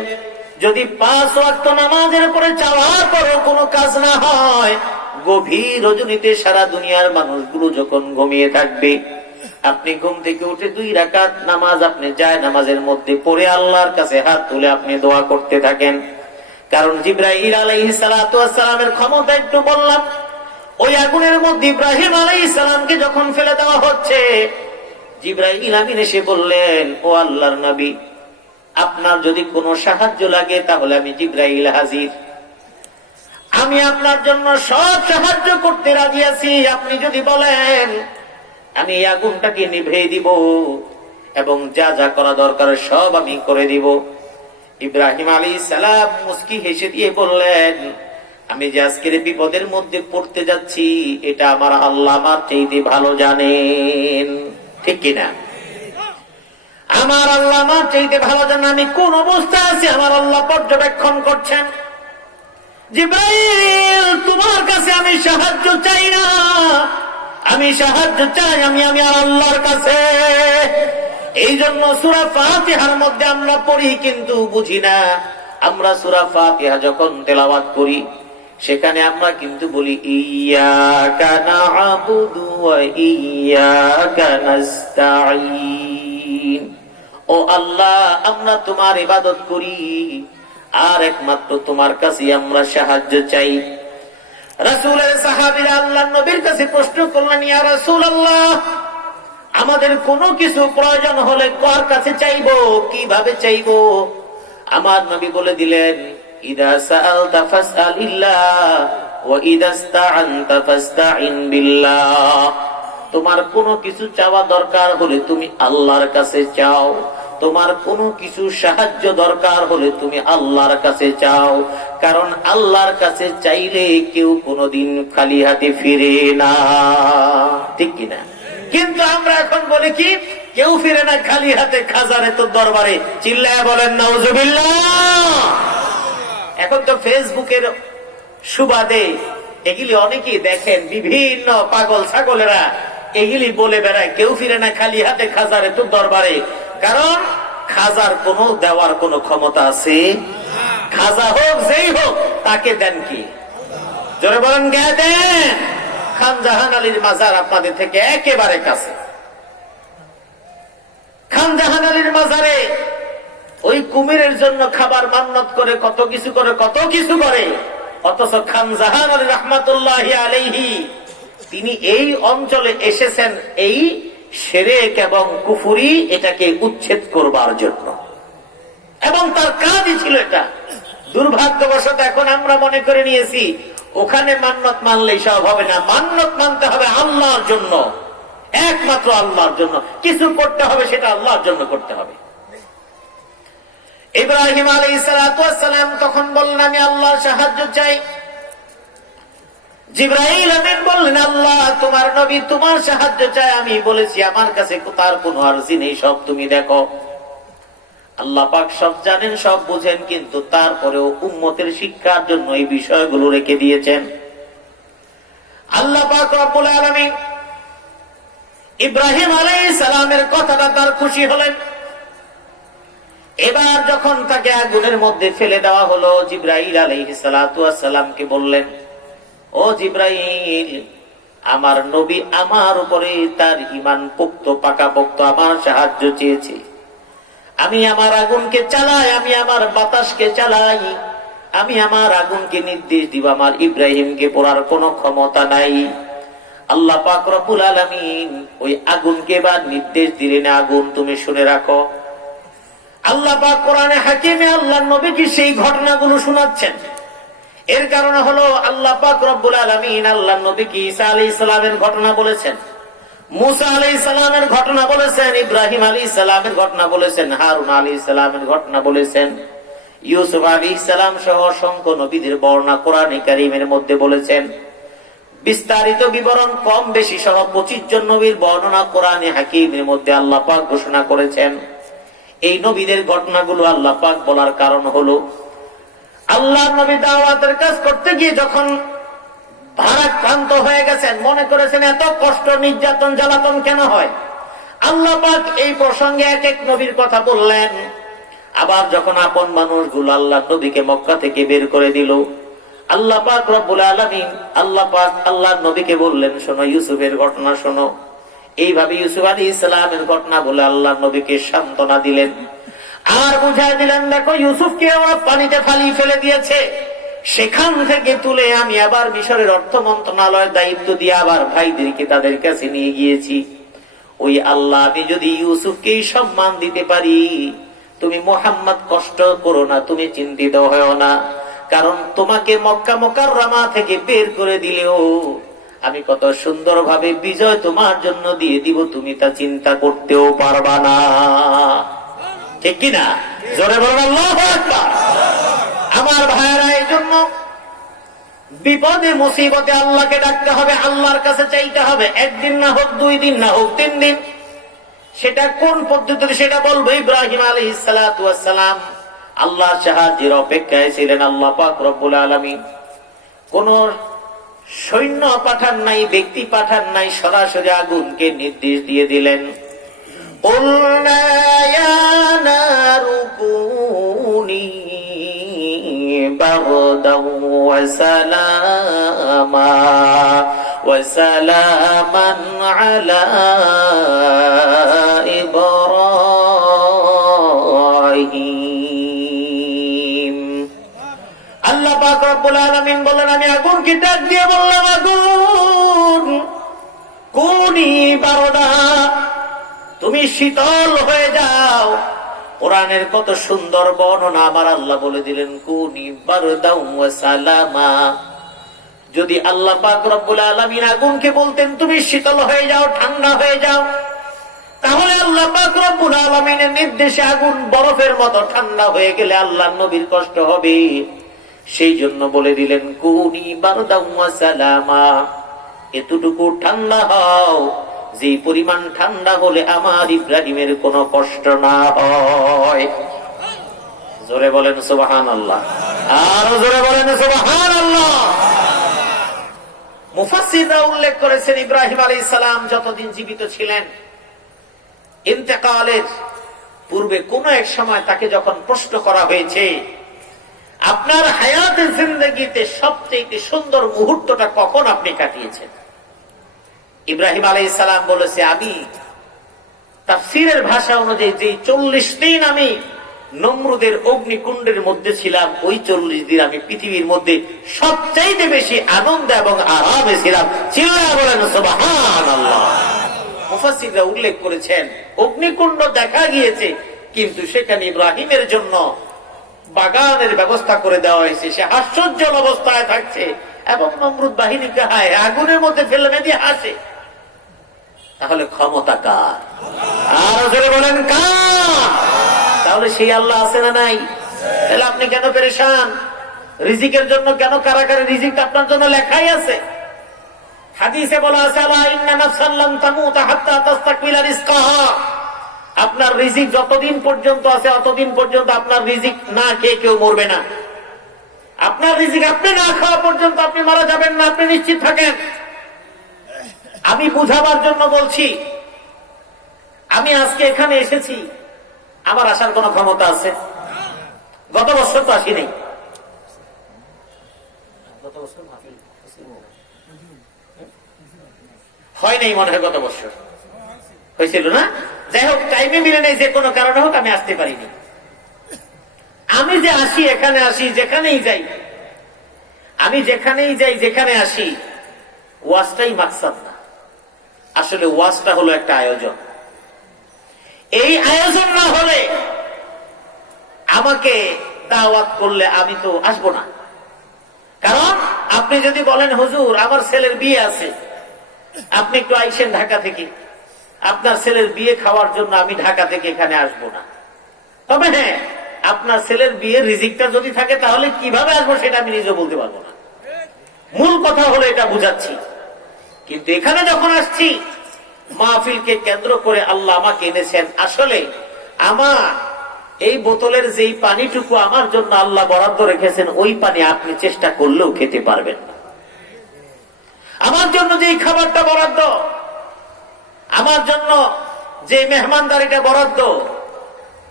যদি 5 ওয়াক্ত নামাজের পরে চাওয়ার পরেও কোনো কাজ না হয়, গভীর রজনীতে সারা দুনিয়ার মানুষগুলো যখন ঘুমিয়ে থাকবে, আপনি ঘুম থেকে উঠে 2 রাকাত নামাজ আপনি যায় নামাজের মধ্যে পড়ে আল্লাহর কাছে হাত তুলে আপনি দোয়া করতে থাকেন। কারণ জিবরাইল আলাইহিস সালাতু ওয়াস সালামের ক্ষমতা একটু বললাম। ওই আগুনের মধ্যে ইব্রাহিম আলাইহিস সালামকে যখন ফেলে দেওয়া হচ্ছে, জিবরাইল আমিন এসে বললেন, ও আল্লাহর নবী, আপনার যদি কোনো সাহায্য লাগে তাহলে আমি জিবরাইল হাজির, আমি আপনার জন্য সব সাহায্য করতে রাজি আছি। আপনি যদি বলেন আমি এই আগুনটাকে নিভিয়ে দিব এবং যা যা করা দরকার সব আমি করে দিব। ইব্রাহিম আলাইহিস সালাম মুস্কি হেসে দিয়ে বললেন, আমি যে আজকের বিপদের মধ্যে পড়তে যাচ্ছি এটা আমার আল্লাহ আমার চাইতে ভালো জানেন, ঠিক কিনা? আমার আল্লাহ আমার চাইতে ভালো জানেন আমি কোন অবস্থায় আছি, আমার আল্লাহ পর্যবেক্ষণ করছেন। জিবরাইল তোমার কাছে আমি সাহায্য চাই না, আমি সাহায্য চাই আমি আল্লাহর কাছে। এই জন্য সূরা ফাতিহার মধ্যে আমরা পড়ি কিন্তু বুঝি না। আমরা সূরা ফাতিহা যখন তেলাওয়াত করি সেখানে আমরা কিন্তু বলি ইয়্যাকা না'বুদু ওয়া ইয়্যাকা নাস্তাঈন। ও আল্লাহ, আমরা তোমার ইবাদত করি আর একমাত্র তোমার কাছে আমরা সাহায্য চাই। রাসূলের সাহাবীরা আল্লাহর নবীর কাছে প্রশ্ন করলেন, ইয়া রাসূলুল্লাহ, আমাদের কোনো কিছু প্রয়োজন হলে কার কাছে চাইবো, কিভাবে চাইবো? আমার নবী বলে দিলেন, ইদা সাআলতা ফাসআলিল্লাহ ওয়া ইদা ইসতাআনতা ফাসতাইন বিল্লাহ। তোমার কোনো কিছু চাওয়া দরকার হলে তুমি আল্লাহর কাছে চাও, তোমার কোনো কিছু সাহায্য দরকার হলে তুমি আল্লাহর কাছে চাও। কারণ আল্লাহর কাছে চাইলে কেউ কোনোদিন খালি হাতে ফিরে না, ঠিক কিনা? কিন্তু আমরা এখন বলি কি, কেউ ফিরে না খালি হাতে, খাজারে তো দরবারে। চিল্লায় বলেন নাউজুবিল্লাহ। এখন তো ফেসবুকের সুবাদে এগুলি অনেকেই দেখেন, বিভিন্ন পাগল ছাগলেরা এগুলি বলে বেড়ায়, কেউ ফিরে না খালি হাতে, খাজারে তো দরবারে। কারণ খাজার কোনো দেওয়ার কোনো ক্ষমতা আছে? খাজা হোক যেই হোক তাকে দেন কি? জোরে বলেন কে দেন? খান জাহান আলীর মাজার আপনাদের থেকে একেবারে কাছে। খান জাহান আলীর মাজারে ওই কুমিরের জন্য খাবার মান্নত করে, কত কিছু করে, কত কিছু করে। অথচ খান জাহান আলী রাহমাতুল্লাহি আলাইহি তিনি এই অঞ্চলে এসেছেন এই শিরক এবং কুফরি এটাকে উচ্ছেদ করবার জন্য, এবং তার কাজই ছিল এটা। দুর্ভাগ্যবশত এখন আমরা মনে করে নিয়েছি ওখানে মান্নত মানলেই সব হবে না, মান্নত মানতে হবে আল্লাহর জন্য, একমাত্র আল্লাহর জন্য। কিছু করতে হবে সেটা আল্লাহর জন্য করতে হবে। ইব্রাহিম আলাইহিস সালাতু ওয়াস সালাম তখন বললেন, আমি আল্লাহর সাহায্য চাই। জিবরাইল আমিন বললেন, আল্লাহ তোমার নবী তোমার সাহায্য চায়, আমি বলেছি আমার কাছে তার কোনো আরজি নেই, সব তুমি দেখো। আল্লাহ পাক সব জানেন, সব বুঝেন, কিন্তু তারপরেও উম্মতের শিক্ষার জন্য এই বিষয়গুলো রেখে দিয়েছেন। আল্লাহ পাক রব্বুল আলামিন ইব্রাহিম আলাইহিস সালামের কথাটা তার খুশি হলেন। এবার যখন তাকে আগুনের মধ্যে ফেলে দেওয়া হলো, জিবরাইল আলাইহিস সালাতু ওয়াস সালামকে বললেন, ও জিবরাইল, আমার নবী আমার উপরে তার ঈমান পোক্ত পাকাপোক্ত, আমার সাহায্য চেয়েছে। আমি আমার আগুনকে চালাই, আমি আমার বাতাসকে চালাই, আমি আমার আগুনকে নির্দেশ দিব, আমার ইব্রাহিমকে পোড়ার কোনো ক্ষমতা নাই। আল্লাহ পাক রব্বুল আলামিন ওই আগুনকে বা নির্দেশ দিলেন, আগুন তুমি শুনে রাখো। আল্লাহ পাক কোরআনে হাকিমে আল্লাহর নবীকে সেই ঘটনাগুলো শোনাচ্ছেন। এর কারণ হলো আল্লাহ পাক রব্বুল আলামিন আল্লাহর নবীকে ঈসা আলাইহিস সালামের ঘটনা বলেছেন, মুসা আলাইহিস সালামের ঘটনা বলেছেন, ইব্রাহিম আলাইহিস সালামের ঘটনা বলেছেন, হারুন আলাইহিস সালামের ঘটনা বলেছেন, ইউসুফ আলাইহিস সালাম সহ অসংখ্য নবীদের বর্ণনা কোরআনে কারীমের মধ্যে বলেছেন। বিস্তারিত বিবরণ কম বেশি সহ 25 জন নবীর বর্ণনা কোরআনে হাকিমের মধ্যে আল্লাহ পাক ঘোষণা করেছেন। এই নবীদের ঘটনাগুলো আল্লাহ পাক বলার কারণ হলো, আল্লাহর নবী দাওয়াতের কাজ করতে গিয়ে যখন ভারাক্রান্ত হয়ে গেছেন, মনে করেছেন এত কষ্ট নির্যাতন জ্বালাতন কেন হয়, আল্লাহ পাক এই প্রসঙ্গে এক এক নবীর কথা বললেন। আবার যখন আপন মানুষগুলো আল্লাহর নবীকে মক্কা থেকে বের করে দিল, আল্লাহ পাক রব্বুল আলামিন আল্লাহ পাক আল্লাহর নবীকে বললেন, শোনো ইউসুফের ঘটনা শোনো। এইভাবে ইউসুফ আলাইহিস সালামের ঘটনা বলে আল্লাহর নবীকে সান্ত্বনা দিলেন আর বুঝাই দিলেন, দেখো ইউসুফকে ওরা পানিতে ফালিয়ে ফেলে দিয়েছে, সেখান থেকে তুলে আমি আবার মিশরের অর্থ মন্ত্রণালয়ের দায়িত্ব দিয়ে আবার ভাইদেরকে তাদের কাছে নিয়ে গিয়েছি। ওই আল্লাহ, আমি যদি ইউসুফকেই সম্মান দিতে পারি, তুমি মুহাম্মদ কষ্ট করো না, তুমি চিন্তিত হও না, কারণ তোমাকে মক্কা মুকাররমা থেকে বের করে দিলেও আমি কত সুন্দরভাবে বিজয় তোমার জন্য দিয়ে দিব, তুমি তা চিন্তা করতেও পারবা না। ঠিক কিনা? জোরে বলুন আল্লাহু আকবার। আমার ভাইয়েরা, এই জন্য বিপদে মুসিবতে আল্লাহকে ডাকতে হবে, আল্লাহর কাছে চাইতে হবে। একদিন না হোক, 2 দিন না হোক, 3 দিন, সেটা কোন পদ্ধতিতে সেটা বলবো। ইব্রাহিম আলাইহিস সালাতু ওয়াস সালাম আল্লাহর সাহায্যের অপেক্ষায় ছিলেন। আল্লাহ পাক রব্বুল আলামিন কোন সৈন্য পাঠান নাই, ব্যক্তি পাঠান নাই, সরাসরি আগুনকে নির্দেশ দিয়ে দিলেন, কুলনা ইয়া নারু কুনি বারদান ওয়া সালামান আলা ইব্রাহিম। আল্লাহ পাক রব্বুল আলামিন বলেন, আমি আগুনকে ডাক দিয়ে বললাম, আগুন কুনি বারদা, তুমি শীতল হয়ে যাও। কোরআনের কত সুন্দর বর্ণনা আমার আল্লাহ বলে দিলেন, কুনি বারদা ওয়া সালামা। যদি আল্লাহ পাক রব্বুল আলামিন আগুনকে বলতেন তুমি শীতল হয়ে যাও, ঠান্ডা হয়ে যাও, তাহলে আল্লাহ পাক রব্বুল আলামিনের নির্দেশে আগুন বরফের মতো ঠান্ডা হয়ে গেলে আল্লাহর নবীর কষ্ট হবে। সেই জন্য বলে দিলেন, কুনি বারদা ওয়া সালামা, এতটুকু ঠান্ডা হও যে পরিমাণ ঠান্ডা হলে আমার ইব্রাহিমের কোনো কষ্ট না হয়। জোরে বলেন সুবহানাল্লাহ, আর জোরে বলেন সুবহানাল্লাহ। মুফাসসিররা উল্লেখ করেছেন, ইব্রাহিম আলাইহিস সালাম যতদিন জীবিত ছিলেন, ইন্তেকালের পূর্বে কোন এক সময় তাকে যখন প্রশ্ন করা হয়েছে, আপনার হায়াতের জিন্দেগিতে সবচেয়ে সুন্দর মুহূর্তটা কখন আপনি কাটিয়েছেন, ইব্রাহিম আলাইহিস সালাম বলেছে, আমি তাফসীরের ভাষা অনুযায়ী যে 40 দিন আমি নমরুদের অগ্নিকুণ্ডের মধ্যে ছিলাম, ওই 40 দিন আমি পৃথিবীর মধ্যে সবচাইতে বেশি আনন্দ এবং আরামে ছিলাম। চিল্লায়া বলেন সুবহানাল্লাহ। মুফাসসিররা উল্লেখ করেছেন, অগ্নিকুণ্ড দেখা গিয়েছে, কিন্তু সেখানে ইব্রাহিমের জন্য বাগানের ব্যবস্থা করে দেওয়া হয়েছে, সে হাস্যোজ্জ্বল অবস্থায় থাকছে এবং নমরুদ বাহিনীকে আগুনের মধ্যে ফেলে দিয়ে হাসে। তাহলে ক্ষমতা কার? আর জোরে বলেন কার? তাহলে সেই আল্লাহ আছে না নাই? তাহলে আপনি কেন পেরেশান? রিজিকের জন্য কেন কারাগারে রিজিক আপনার জন্য লেখাই আছে। হাদিসে বলা আছে আলা ইন্না নাফসান লাম তামুত হাত্তা তাস্তাকমিলা রিজকাহা, আপনার রিজিক যতদিন পর্যন্ত আছে ততদিন পর্যন্ত আপনার রিজিক না খেয়ে কেউ মরবে না। আপনার রিজিক আপনি না খাওয়া পর্যন্ত আপনি মারা যাবেন না, আপনি নিশ্চিত থাকেন। আমি বুঝাবার জন্য বলছি, আমি আজকে এখানে এসেছি, আমার আসার কোন ক্ষমতা আছে? গত বছর তো আসি নাই। হয় নাই মনে হয়, গত বছর হয়েছিল না? যাই হোক, টাইমে মিলে নেই, যে কোনো কারণে হোক আমি আসতে পারিনি। আমি যে আসি, এখানে আসি, যেখানেই যাই, আমি যেখানেই যাই, যেখানে আসি, ওয়াজটাই মাকসাদ না। আসলে ওয়াজটা হলো একটা আয়োজন। এই আয়োজন না হলে আমাকে দাওয়াত করলে আমি তো আসবো না। কারণ আপনি যদি বলেন হুজুর আমার ছেলের বিয়ে আছে, আপনি একটু আইসেন ঢাকা থেকে, আপনার ছেলের বিয়ে খাওয়ার জন্য আমি ঢাকা থেকে এখানে আসবো না। তবে হ্যাঁ, আপনার ছেলের বিয়ের রিজিকটা যদি থাকে তাহলে কিভাবে আসবো সেটা আমি নিজে বলতে পারবো না। মূল কথা হলো এটা বুঝাচ্ছি। কিন্তু এখানে যখন আসছি, মাহফিলকে কেন্দ্র করে আল্লাহ আমাকে এনেছেন। আসলে আমার এই বোতলের যেই পানিটুকু আমার জন্য আল্লাহ বরাদ্দ রেখেছেন, ওই পানি আপনি চেষ্টা করলেও খেতে পারবেন না। আমার জন্য যেই খাবারটা বরাদ্দ, আমার জন্য যে মেহমানদারিটা বরাদ্দ,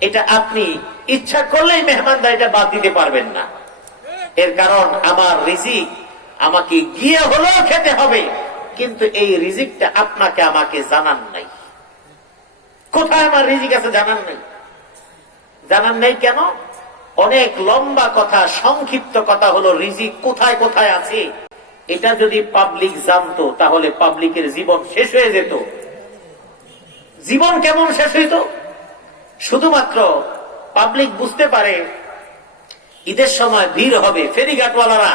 এটা আপনি ইচ্ছা করলেই মেহমানদারিটা বাদ দিতে পারবেন না। এর কারণ আমার রিজিক আমাকে গিয়ে হলেও খেতে হবে, কিন্তু এই রিজিকটা আপনাকে আমাকে জানান নাই। কোথায় আমার রিজিক আছে জানান নাই। জানান নাই কেন? অনেক লম্বা কথা, সংক্ষিপ্ত কথা হলো রিজিক কোথায় কোথায় আছে। এটা যদি পাবলিক জানতো তাহলে পাবলিকের জীবন শেষ হয়ে যেত। জীবন কেমন শেষ হইত? শুধুমাত্র পাবলিক বুঝতে পারে ঈদের সময় ভিড় হবে, ফেরিঘাটওয়ালারা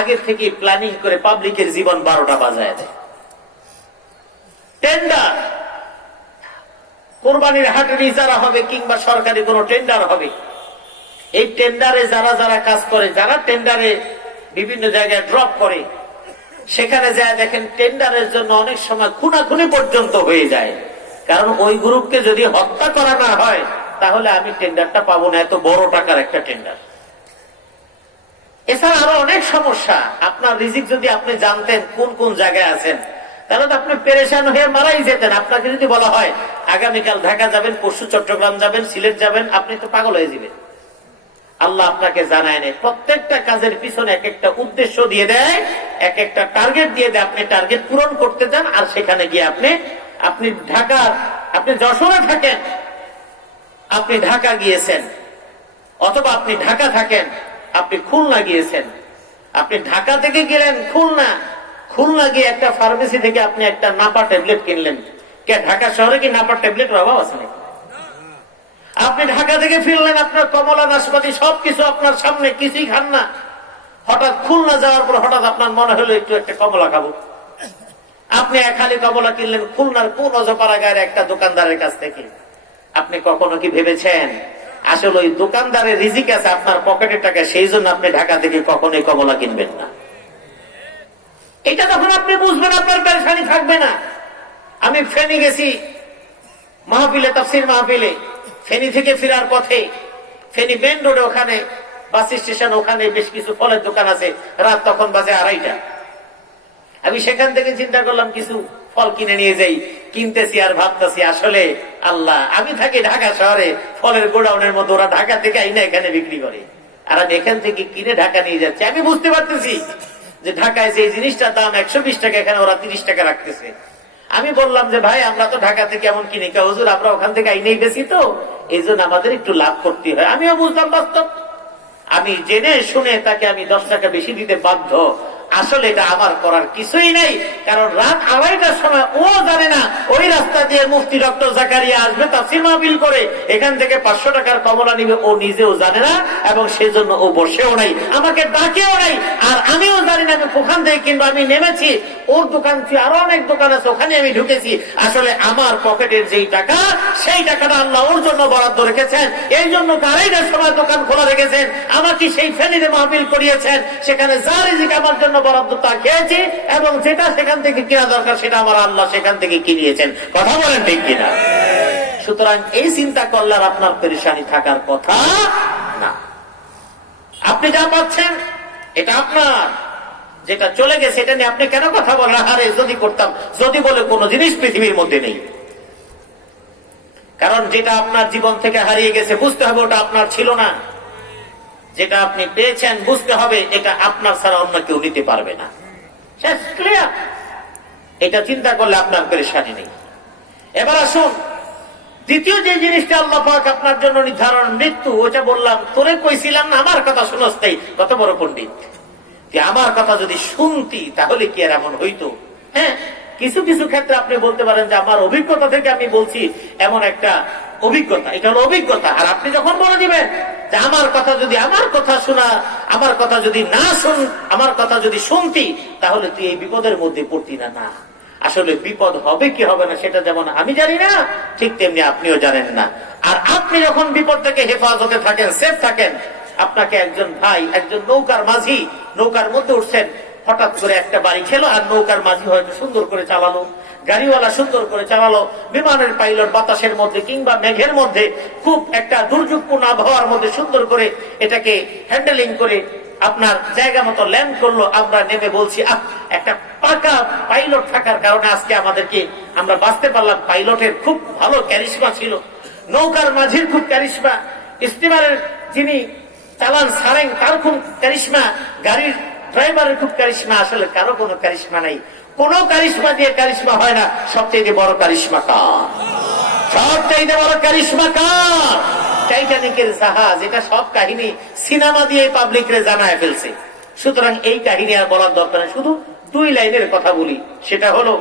আগে থেকে প্ল্যানিং করে পাবলিকের জীবন 12টা বাজায় দেয়। টেন্ডার, কোরবানির হাটের ইজারা হবে কিংবা সরকারি কোনো টেন্ডার হবে, এই টেন্ডারে যারা যারা কাজ করে, যারা টেন্ডারে বিভিন্ন জায়গায় ড্রপ করে, সেখানে যায় দেখেন টেন্ডারের জন্য অনেক সময় খুনাখুনি পর্যন্ত হয়ে যায়। কারণ ওই গ্রুপকে যদি হত্যা করা না হয় তাহলে আমি টেন্ডারটা পাবো না, এত বড় টাকার একটা টেন্ডার। এছাড়া আরো অনেক সমস্যা। আপনার রিজিক যদি আপনি জানতেন কোন কোন জায়গায় আছেন, তাহলে তো আপনি পেরেশান হয়ে মারাই যেতেন। আপনাকে যদি বলা হয় আগামীকাল ঢাকা যাবেন, পরশু চট্টগ্রাম যাবেন, সিলেট যাবেন, আপনি তো পাগল হয়ে যাবেন। আল্লাহ আপনাকে জানায় নেই। প্রত্যেকটা কাজের পিছনে এক একটা উদ্দেশ্য দিয়ে দেয়, এক একটা টার্গেট দিয়ে দেয়। আপনি টার্গেট পূরণ করতে যান, আর সেখানে গিয়ে আপনি ঢাকার, আপনি যশোরে থাকেন, আপনি ঢাকা গিয়েছেন, অথবা আপনি ঢাকা থাকেন, আপনি খুলনা গিয়েছেন, আপনি ঢাকা থেকে গেলেন খুলনা গিয়ে একটা ফার্মেসি থেকে আপনি একটা নাপা ট্যাবলেট কিনলেন। কে ঢাকা শহরে কি নাপা ট্যাবলেটের অভাব আছে নাকি? আপনি ঢাকা থেকে ফিরলেন, আপনার কমলা নাশপাতি সবকিছু আপনার সামনে, কিছুই খান না। হঠাৎ খুলনা যাওয়ার পর হঠাৎ আপনার মনে হলো একটু একটা কমলা খাবো। আপনি খালি কমলা কিনলেন খুলনার কোন অজপাড়া গায়ের একটা দোকানদারের কাছ থেকে। আপনি কখনো কি ভেবেছেন আসলে ওই দোকানদারের রিজিক আছে আপনার পকেটের টাকা, সেই জন্য আপনি ঢাকা থেকে কখনোই কমলা কিনবেন না? এটা যখন আপনি বুঝবেন আপনার পেরেশানি থাকবে না। আমি ফেনী গেছি মাহফিলে, তাফসীর মাহফিলে। ফেনী থেকে ফেরার পথে ফেনী মেন রোডে, ওখানে বাস স্টেশন, ওখানে বেশ কিছু ফলের দোকান আছে। রাত তখন বাজে 2:30। আমি সেখান থেকে চিন্তা করলাম কিছু ফল কিনে নিয়ে যাই। কিনতেছি আর ভাবতেছি আসলে আল্লাহ, আমি থাকি ঢাকা শহরে, ফলের গোডাউনের মধ্যে, ওরা ঢাকা থেকে আইনা এখানে বিক্রি করে, আর আমি এখান থেকে কিনে ঢাকা নিয়ে যাচ্ছি। আমি বুঝতে পারতেছি যে ঢাকায় যে জিনিসটার দাম 120 টাকা, এখানে ওরা 30 টাকা রাখতেছে। আমি বললাম যে ভাই, আমরা তো ঢাকা থেকে এমন কিনি, হুজুর আমরা ওখান থেকে আইনেই বেশি, তো এই জন্য আমাদের একটু লাভ করতে হয়। আমিও বুঝলাম বাস্তব। আমি জেনে শুনে তাকে আমি 10 টাকা বেশি দিতে বাধ্য। আসলে এটা আমার করার কিছুই নাই, কারণ রাত 2:30টার সময় ও জানে না ওই রাস্তা দিয়ে মুফতি ডক্টর জাকারিয়া আসবে তাফসীর মাহফিল করে, এখান থেকে 500 টাকার কমলা নিবে, ও নিজেও জানে না, এবং সেজন্য ও বসেও নাই, আমাকে ডাকেও নাই, আর আমিও জানি না আমি ওখান থেকে কিনবো, আমি নেমেছি ওর দোকান থেকে আরো অনেক দোকান আছে ওখানে আমি ঢুকেছি, আসলে আমার পকেটের যেই টাকা সেই টাকাটা আল্লাহ ওর জন্য বরাদ্দ রেখেছেন, এই জন্য আড়াইটার সময় দোকান খোলা রেখেছেন, আমাকে সেই ফেনীতে মাহফিল করিয়েছেন, সেখানে যা রিজিক আমার জন্য বরাদ্দ তা খেয়েছি, এবং যেটা সেখান থেকে কেনা দরকার সেটা আমার আল্লাহ সেখান থেকে কিনিয়েছেন। কথা বলেন ঠিক কিনা? সুতরাং এই চিন্তা করলে আর আপনার পেরেশানি থাকার কথা না। আপনি যা পাচ্ছেন এটা আপনার, যেটা চলে গেছে এটা নিয়ে আপনি কেন কথা বলেন? আরে যদি করতাম, যদি বলে কোনো জিনিস পৃথিবীর মধ্যে নেই। কারণ যেটা আপনার জীবন থেকে হারিয়ে গেছে বুঝতে হবে ওটা আপনার ছিল না, যেটা আপনি পেয়েছেন বুঝতে হবে এটা আপনার ছাড়া অন্য কেউ নিতে পারবে না। এটা চিন্তা করলে আপনার পেরেশানি নেই। এবার আসুন দ্বিতীয় যে জিনিসটা আল্লাহ পাক আপনার জন্য নির্ধারণ, মৃত্যু। ওটা বললাম, তোরে কইছিলাম না আমার কথা শুনস্তেই, কত বড় পণ্ডিত, আমার কথা যদি শুনতি তাহলে কি আর এমন হইতো? হ্যাঁ, কিছু কিছু ক্ষেত্রে আপনি বলতে পারেন যে আমার অভিজ্ঞতা থেকে আমি বলছি, এমন একটা অভিজ্ঞতা, এটা হলো অভিজ্ঞতা। আর আপনি যখন বলে দিবেন যে আমার কথা যদি, আমার কথা শোনা, আমার কথা যদি না শুন, আমার কথা যদি শুনতি তাহলে তুই এই বিপদের মধ্যে পড়তি না। না, আসলে বিপদ হবে কি হবে না সেটা যেমন আমি জানি না, ঠিক তেমনি আপনিও জানেন না। আর আপনি যখন বিপদ থেকে হেফাজতে থাকেন, সেফ থাকেন, আপনাকে একজন ভাই, একজন নৌকার মাঝি, নৌকার মধ্যে উঠছেন, হঠাৎ করে একটা বাড়ি খেলো, আর নৌকার মাঝি হয়তো সুন্দর করে চালালো, গাড়িওয়ালা সুন্দর করে চালালো, বিমানের পাইলট বাতাসের মধ্যে কিংবা মেঘের মধ্যে খুব একটা দুর্যোগপূর্ণ আবহাওয়ার মধ্যে সুন্দর করে এটাকে হ্যান্ডেলিং করে আপনার জায়গা মতো ল্যান্ড করলো। আমরা নেমে বলছি একটা পাকা পাইলট থাকার কারণে আজকে আমাদেরকে আমরা বাঁচতে পারলাম। পাইলটের খুব ভালো ক্যারিশমা ছিল, নৌকার মাঝির খুব ক্যারিশমা, স্টিমারের যিনি চালান সারেং তার খুব ক্যারিশমা, গাড়ির ড্রাইভারের খুব ক্যারিশমা। আসলে কারো কোনো ক্যারিশমা নাই, কোন কারিশমা দিয়ে কারিশমা হয় না। সবচেয়ে বড় কারিশমা কার? সবচেয়ে বড় কারিশমা কার? টাইটানিকের জাহাজ। এটা সব কাহিনী সিনেমা দিয়ে পাবলিক রে জানায় ফেলছে। সুতরাং এই কাহিনী আর বলার দরকার নেই, শুধু 2 লাইনের কথা বলি। সেটা হলো,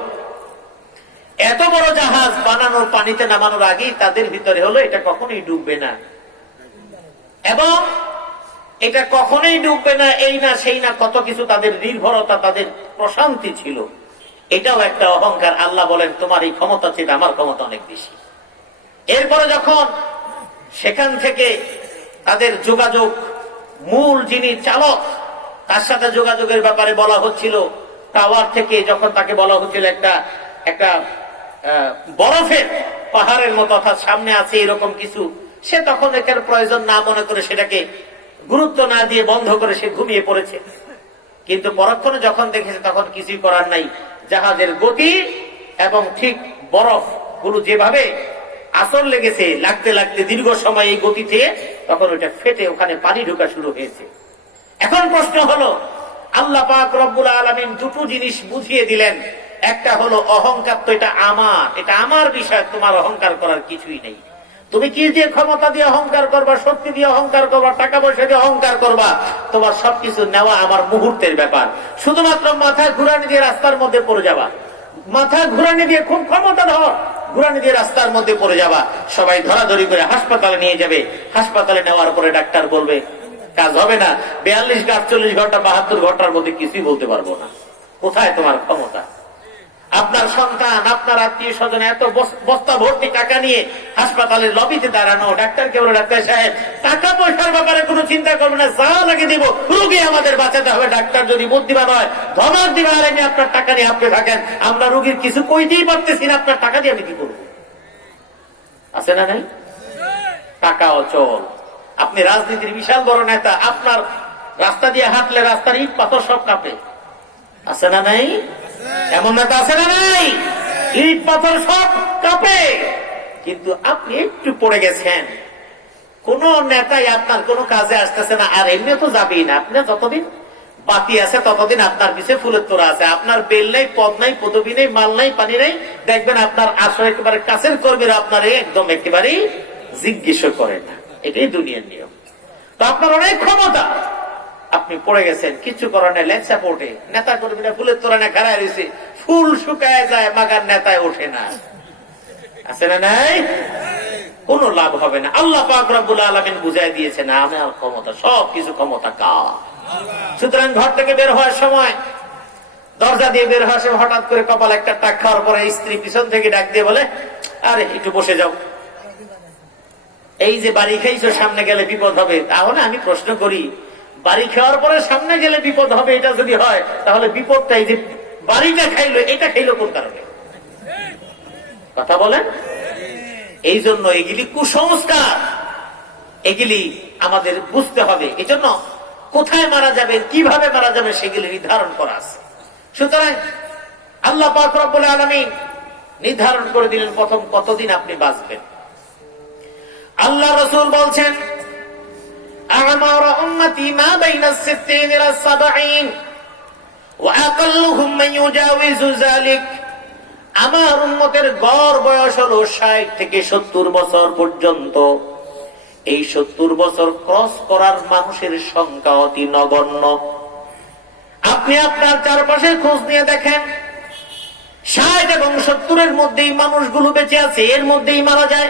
এত বড় জাহাজ বানানোর, পানিতে নামানোর আগেই তাদের ভিতরে হলো এটা কখনোই ডুববে না, এবং এটা কখনোই ডুববে না, এই না সেই না, কত কিছু তাদের নির্ভরতা, তাদের প্রশান্তি ছিল। এটাও একটা অহংকার। আল্লাহ বলেন তোমার এই ক্ষমতা ছিল, আমার ক্ষমতা অনেক বেশি। এরপরে যখন সেখান থেকে তাদের যোগাযোগ, মূল যিনি চালক তার সাথে যোগাযোগের ব্যাপারে বলা হচ্ছিল, টাওয়ার থেকে যখন তাকে বলা হচ্ছিল একটা বরফের পাহাড়ের মতো, অর্থাৎ সামনে আছে এরকম কিছু, সে তখন এখানে প্রয়োজন না মনে করে সেটাকে গুরুত্ব না দিয়ে বন্ধ করে সে ঘুমিয়ে পড়েছে। কিন্তু পরক্ষণে যখন দেখেছে তখন কিছুই করার নাই, জাহাজের গতি এবং ঠিক বরফ গুলো যেভাবে আসর লেগেছে, লাগতে লাগতে দীর্ঘ সময় এই গতিতে, তখন ওইটা ফেটে ওখানে পানি ঢোকা শুরু হয়েছে। এখন প্রশ্ন হলো, আল্লাহ পাক রব্বুল আলামিন দুটো জিনিস বুঝিয়ে দিলেন। একটা হলো অহংকার, তো এটা আমার বিষয়, তোমার অহংকার করার কিছুই নেই। তুমি কি দিয়ে ক্ষমতা দিয়ে অহংকার করবা, শক্তি দিয়ে অহংকার করবা, টাকা পয়সা দিয়ে অহংকার করবা, তোমার সবকিছু নেওয়া আমার মুহূর্তের ব্যাপার। শুধুমাত্র মাথা ঘুরানি দিয়ে রাস্তার মধ্যে পড়ে যাবা, মাথা ঘুরানি দিয়ে, খুব ক্ষমতা ধর ঘুরানি দিয়ে রাস্তার মধ্যে পড়ে যাবা, সবাই ধরাধরি করে হাসপাতালে নিয়ে যাবে। হাসপাতালে নেওয়ার পরে ডাক্তার বলবে কাজ হবে না, 42 48 ঘন্টা 72 ঘন্টার মধ্যে কিছুই বলতে পারবো না। কোথায় তোমার ক্ষমতা? আপনার সন্তান, আপনার আত্মীয় স্বজন এত বস্তা ভর্তি টাকা নিয়ে হাসপাতালের লবিতে দাঁড়ানো, ডাক্তারকে বলে ডাক্তার সাহেব টাকা পয়সার ব্যাপারে কোনো চিন্তা করবে না, যা লাগে দিব, রোগী আমাদের বাঁচাতে হবে। ডাক্তার যদি বুদ্ধিমান হয় ধমক দিবে, আর এমনি আপনার টাকা নিয়ে আপনি থাকেন, আমরা রোগীর কিছু কইতেই পারতেছি না, আপনার টাকা দিয়ে আমি কি করবো? আছে না নাই? টাকা অচল। আপনি রাজনীতির বিশাল বড় নেতা, আপনার রাস্তা দিয়ে হাঁটলে রাস্তার ইট পাথর সব কাঁপে। আছে না নাই? এমন নেতা আছে না নাই? ইট পাথর সব কাঁপে। কিন্তু আপনি একটু পড়ে গেছেন, কোন নেতাই আপনার কোন কাজে আসতেছে না, আর এমনি তো যাবেই না। আপনি যতদিন বাকি আছে ততদিন আপনার পিছিয়ে ফুলের তোরা আছে। আপনার বেল নেই, পদ নাই, পদবি নেই, মাল নাই, পানি নেই, দেখবেন আপনার আসলে একেবারে কাছের কর্মীরা আপনার একদম একেবারেই জিজ্ঞেস করে না। এটাই দুনিয়ার নিয়ম। তো আপনার অনেক ক্ষমতা, আপনি পড়ে গেছেন, কিছু করার নেই, লেগ সাপোর্টে নেতা কর্মীরা ফুলের তোরানে খাড়ায় রয়েছে, ফুল শুকায় যায়, মাগার নেতায় ওঠে না। আছে না নাই? কোন লাভ হবে না। আল্লাহ পাক রব্বুল আলামিন বুঝাই দিয়েছে না, আমার ক্ষমতা, সবকিছু ক্ষমতা কার। সুতরাং ঘর থেকে বের হওয়ার সময় দরজা দিয়ে বের হওয়ার হঠাৎ করে কপাল একটা টাক খাওয়ার পরে স্ত্রী পিছন থেকে ডাক দিয়ে বলে, আরে একটু বসে যাও, এই যে বাড়ি খাইছো সামনে গেলে বিপদ হবে। তাহলে আমি প্রশ্ন করি, বাড়ি খাওয়ার পরে সামনে গেলে বিপদ হবে এটা যদি হয়, তাহলে বিপদটা এই যে বাড়িটা খাইলো, এটা খাইলো কোন কারণে? কথা বলেন। এই জন্য এগুলি কুসংস্কার, এগুলি আমাদের বুঝতে হবে। এই জন্য কোথায় মারা যাবে, কিভাবে মারা যাবে সেগুলি নির্ধারণ করা আছে। সুতরাং আল্লাহ পাক রব্বুল আলামিন নির্ধারণ করে দিলেন প্রথম কতদিন আপনি বাঁচবেন। আল্লাহ রাসূল বলছেন, আ'মার উম্মতি মা বাইনা 60 ইলা 70 ওয়া আকাল্লুহুম মান ইউজাউযু যালিক। আমার উম্মতের গড় বয়স হলো 60 থেকে 70 বছর পর্যন্ত। এই 70 বছর ক্রস করার মানুষের সংখ্যা অতি নগণ্য। আপনি আপনার চারপাশে খোঁজ নিয়ে দেখেন, 60 এবং 70-এর মধ্যেই মানুষগুলো বেঁচে আছে, এর মধ্যেই মারা যায়।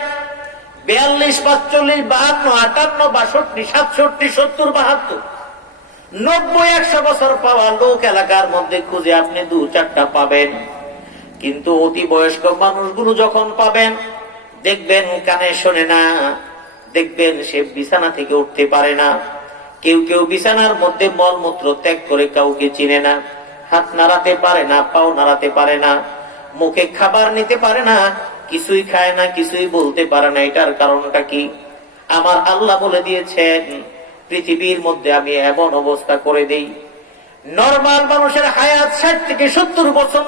42, 45, 52, 58, 62, 67, 72, 90, 100 বছর পাওয়া লোক এলাকার মধ্যে খুঁজে আপনি 2-4টা পাবেন। কিন্তু অতি বয়স্ক মানুষগুলো যখন পাবেন, দেখবেন কানে শোনে না, দেখবেন সে বিছানা থেকে উঠতে পারে না। কেউ কেউ বিছানার মধ্যে মলমূত্র ত্যাগ করে কাউকে চিনে না, হাত নাড়াতে পারে না, পাও নাড়াতে পারে না, মুখে খাবার নিতে পারে না, কিছুই খায় না, কিছুই বলতে পারে না। এটার কারণটা কি? আমার আল্লাহ বলে দিয়েছেন, পৃথিবীর মধ্যে আমি এমন অবস্থা করে দেই, নরমাল মানুষের হায়াত 60 থেকে 70 বছর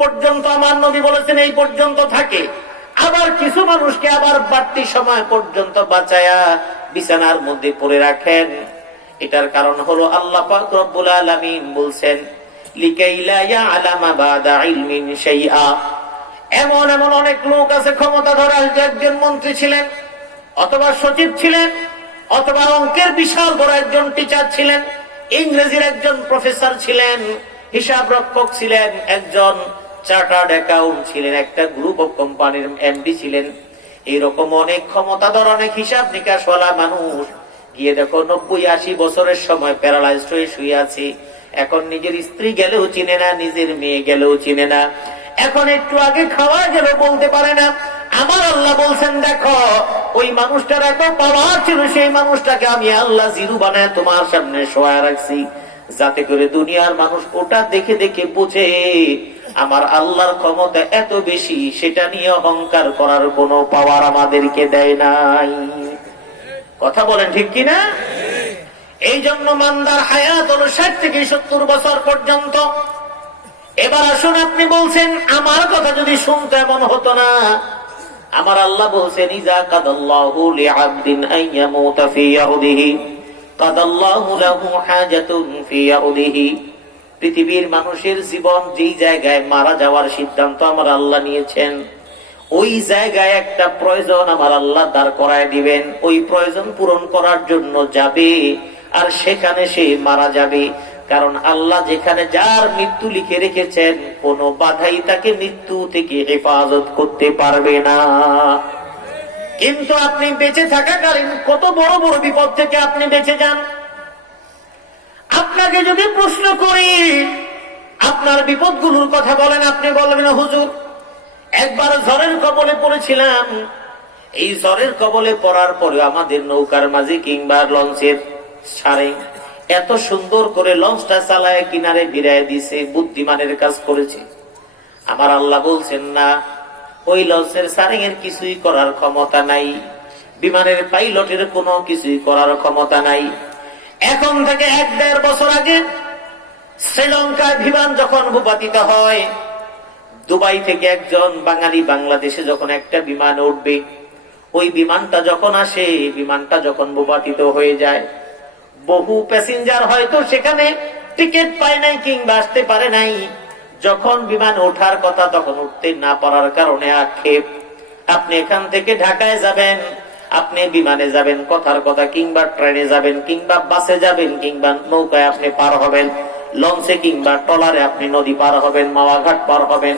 পর্যন্ত আমার নবী বলেছেন এই পর্যন্ত থাকে। আবার কিছু মানুষকে আবার বাড়তি সময় পর্যন্ত বাঁচায়া বিছানার মধ্যে পড়ে রাখেন। এটার কারণ হলো আল্লাহ পাক রব্বুল আলামিন বলছেন, লিকাইলা ইয়ালামা বাদা ইলমিন শাইআ। এমন এমন অনেক লোক আছে ক্ষমতাধর, একজন মন্ত্রী ছিলেন, অথবা সচিব ছিলেন, অথবা অঙ্কের বিশাল বড় একজন টিচার ছিলেন, ইংরেজির একজন প্রফেসর ছিলেন, হিসাব রক্ষক ছিলেন, একজন চার্টার্ড অ্যাকাউন্ট ছিলেন, একটা গ্রুপ অফ কোম্পানির এমডি ছিলেন। এইরকম অনেক ক্ষমতাধর, অনেক হিসাব নিকাশওয়ালা মানুষ গিয়ে দেখো 90-80 বছরের সময় প্যারালাইজড হয়ে শুয়ে আছে। এখন নিজের স্ত্রী গেলেও চিনে না, নিজের মেয়ে গেলেও চিনে না, এখন একটু আগে খাওয়া গেলেও বলতে পারে না। আমার আল্লাহ বলছেন, দেখো ওই মানুষটার এত পাওয়ার ছিল, সেই মানুষটাকে আমি আল্লাহ জিরু বানায় তোমার সামনে শোয়া রাখছি, যাতে করে দুনিয়ার মানুষ ওটা দেখে দেখে বুঝে আমার আল্লাহর ক্ষমতা এত বেশি, সেটা নিয়ে অহংকার করার কোনো পাওয়ার আমাদেরকে দেয় নাই। কথা বলেন ঠিক কিনা? এই জন্য মান্দার হায়াত হলো 60 থেকে 70 বছর পর্যন্ত। এবার আসুন, আপনি বলছেন আমার কথা যদি শুনতে এমন হতো না। আমার আল্লাহ বলছেন, ইজা কাদাল্লাহু লিআবদিন আইয়ামুতা ফি ইয়াউদিহি কাদাল্লাহু লাহু হাজাতুন ফি ইয়াউদিহি। পৃথিবীর মানুষের জীবন যেই জায়গায় মারা যাওয়ার সিদ্ধান্ত আমার আল্লাহ নিয়েছেন, ওই জায়গায় একটা প্রয়োজন আমার আল্লাহ দাঁড় করায় দিবেন। ওই প্রয়োজন পূরণ করার জন্য যাবে, আর সেখানে সে মারা যাবে। কারণ আল্লাহ যেখানে যার মৃত্যু লিখে রেখেছেন, কোন বাধাই তাকে মৃত্যু থেকে হেফাজত করতে পারবে না। কিন্তু আপনি বেঁচে থাকাকালীন কত বড় বড় বিপদ থেকে আপনি বেঁচে যান। আপনাকে যদি প্রশ্ন করি আপনার বিপদগুলোর কথা বলেন, আপনি বলবেন, হুজুর একবার ঝড়ের কবলে পড়েছিলাম। এই ঝড়ের কবলে পড়ার পরে আমাদের নৌকার মাঝি কিংবা লঞ্চের সারে এত সুন্দর করে লঞ্চটা চালায় কিনারে বিরায় দিছে, বুদ্ধিমানের কাজ করেছে। আমার আল্লাহ বলছেন, না, ওই লঞ্চের সারিং এর কিছুই করার ক্ষমতা নাই, বিমানের পাইলটের কোনো কিছুই করার ক্ষমতা নাই। এখন থেকে 1-1.5 বছর আগে শ্রীলঙ্কায় বিমান যখন ভূপাতিত হয়, দুবাই থেকে একজন বাঙালি বাংলাদেশে যখন একটা বিমান উঠবে, ওই বিমানটা যখন আসে, বিমানটা যখন ভূপাতিত হয়ে যায়, বহু প্যাসেঞ্জার হয়তো সেখানে টিকিট পায় নাই কিংবা আসতে পারে নাই। যখন বিমান ওঠার কথা তখন উঠতে না পারার কারণে আক্ষেপ। আপনি এখান থেকে ঢাকায় যাবেন, আপনি বিমানে যাবেন কথার কথা, কিংবা ট্রেনে যাবেন, কিংবা বাসে যাবেন, কিংবা নৌকায় আপনি পার হবেন, লঞ্চে কিংবা ট্রলারে আপনি নদী পার হবেন, মাওয়াঘাট পার হবেন।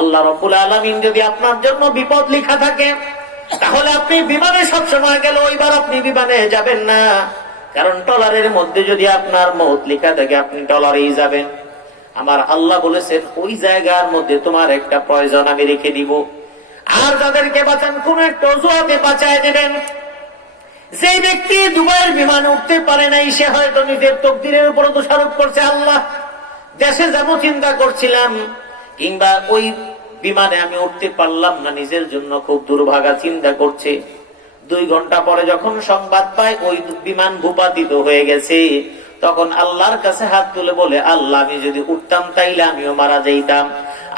আল্লাহ রাব্বুল আলামিন যদি আপনার জন্য বিপদ লেখা থাকে, তাহলে আপনি বিমানে সবসময় গেলে ওইবার আপনি বিমানে যাবেন না। কারণ ট্রলারের মধ্যে যদি আপনার মৌত লেখা থাকে, আপনি ট্রলারেই যাবেন। আমার আল্লাহ বলেছেন ওই জায়গার মধ্যে তোমার একটা প্রয়োজন আমি রেখে দিব। আর যাদেরকে বাঁচান কোন একটা অজুহাতে বাঁচায় দেবেন। যে ব্যক্তি দুবাইয়ের বিমানে উঠতে পারে নাই, সে হয়তো নিজের তকদিরের উপর দোষারোপ করছে, আল্লাহ দেশে যাবো চিন্তা করছিলাম, কিংবা ওই বিমানে আমি উঠতে পারলাম না, নিজের জন্য খুব দুর্ভাগা চিন্তা করছে। 2 ঘন্টা পরে যখন সংবাদ পায় ওই বিমান ভূপাতিত হয়ে গেছে, তখন আল্লাহর কাছে হাত তুলে বলে, আল্লাহ আমি যদি উঠতাম তাইলে আমিও মারা যাইতাম।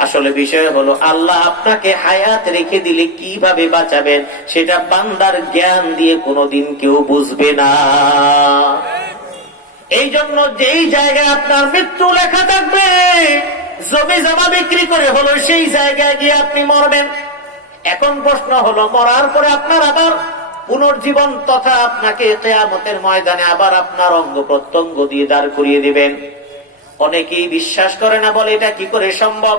আসলে বিষয় হলো আল্লাহ আপনাকে হায়াত রেখে দিলে কিভাবে বাঁচাবেন সেটা বান্দার জ্ঞান দিয়ে কোনোদিন কেউ বুঝবে না। এই জন্য যেই জায়গায় আপনার মৃত্যু লেখা থাকবে, জমি জমা বিক্রি করে হলো সেই জায়গায় গিয়ে আপনি মরবেন। এখন প্রশ্ন হলো, মরার পরে আপনার আবার পুনর্জীবন তথা আপনাকে কিয়ামতের ময়দানে আবার আপনার অঙ্গ প্রত্যঙ্গ দিয়ে দাঁড় করিয়ে দিবেন। অনেকেই বিশ্বাস করে না, বলে এটা কি করে সম্ভব।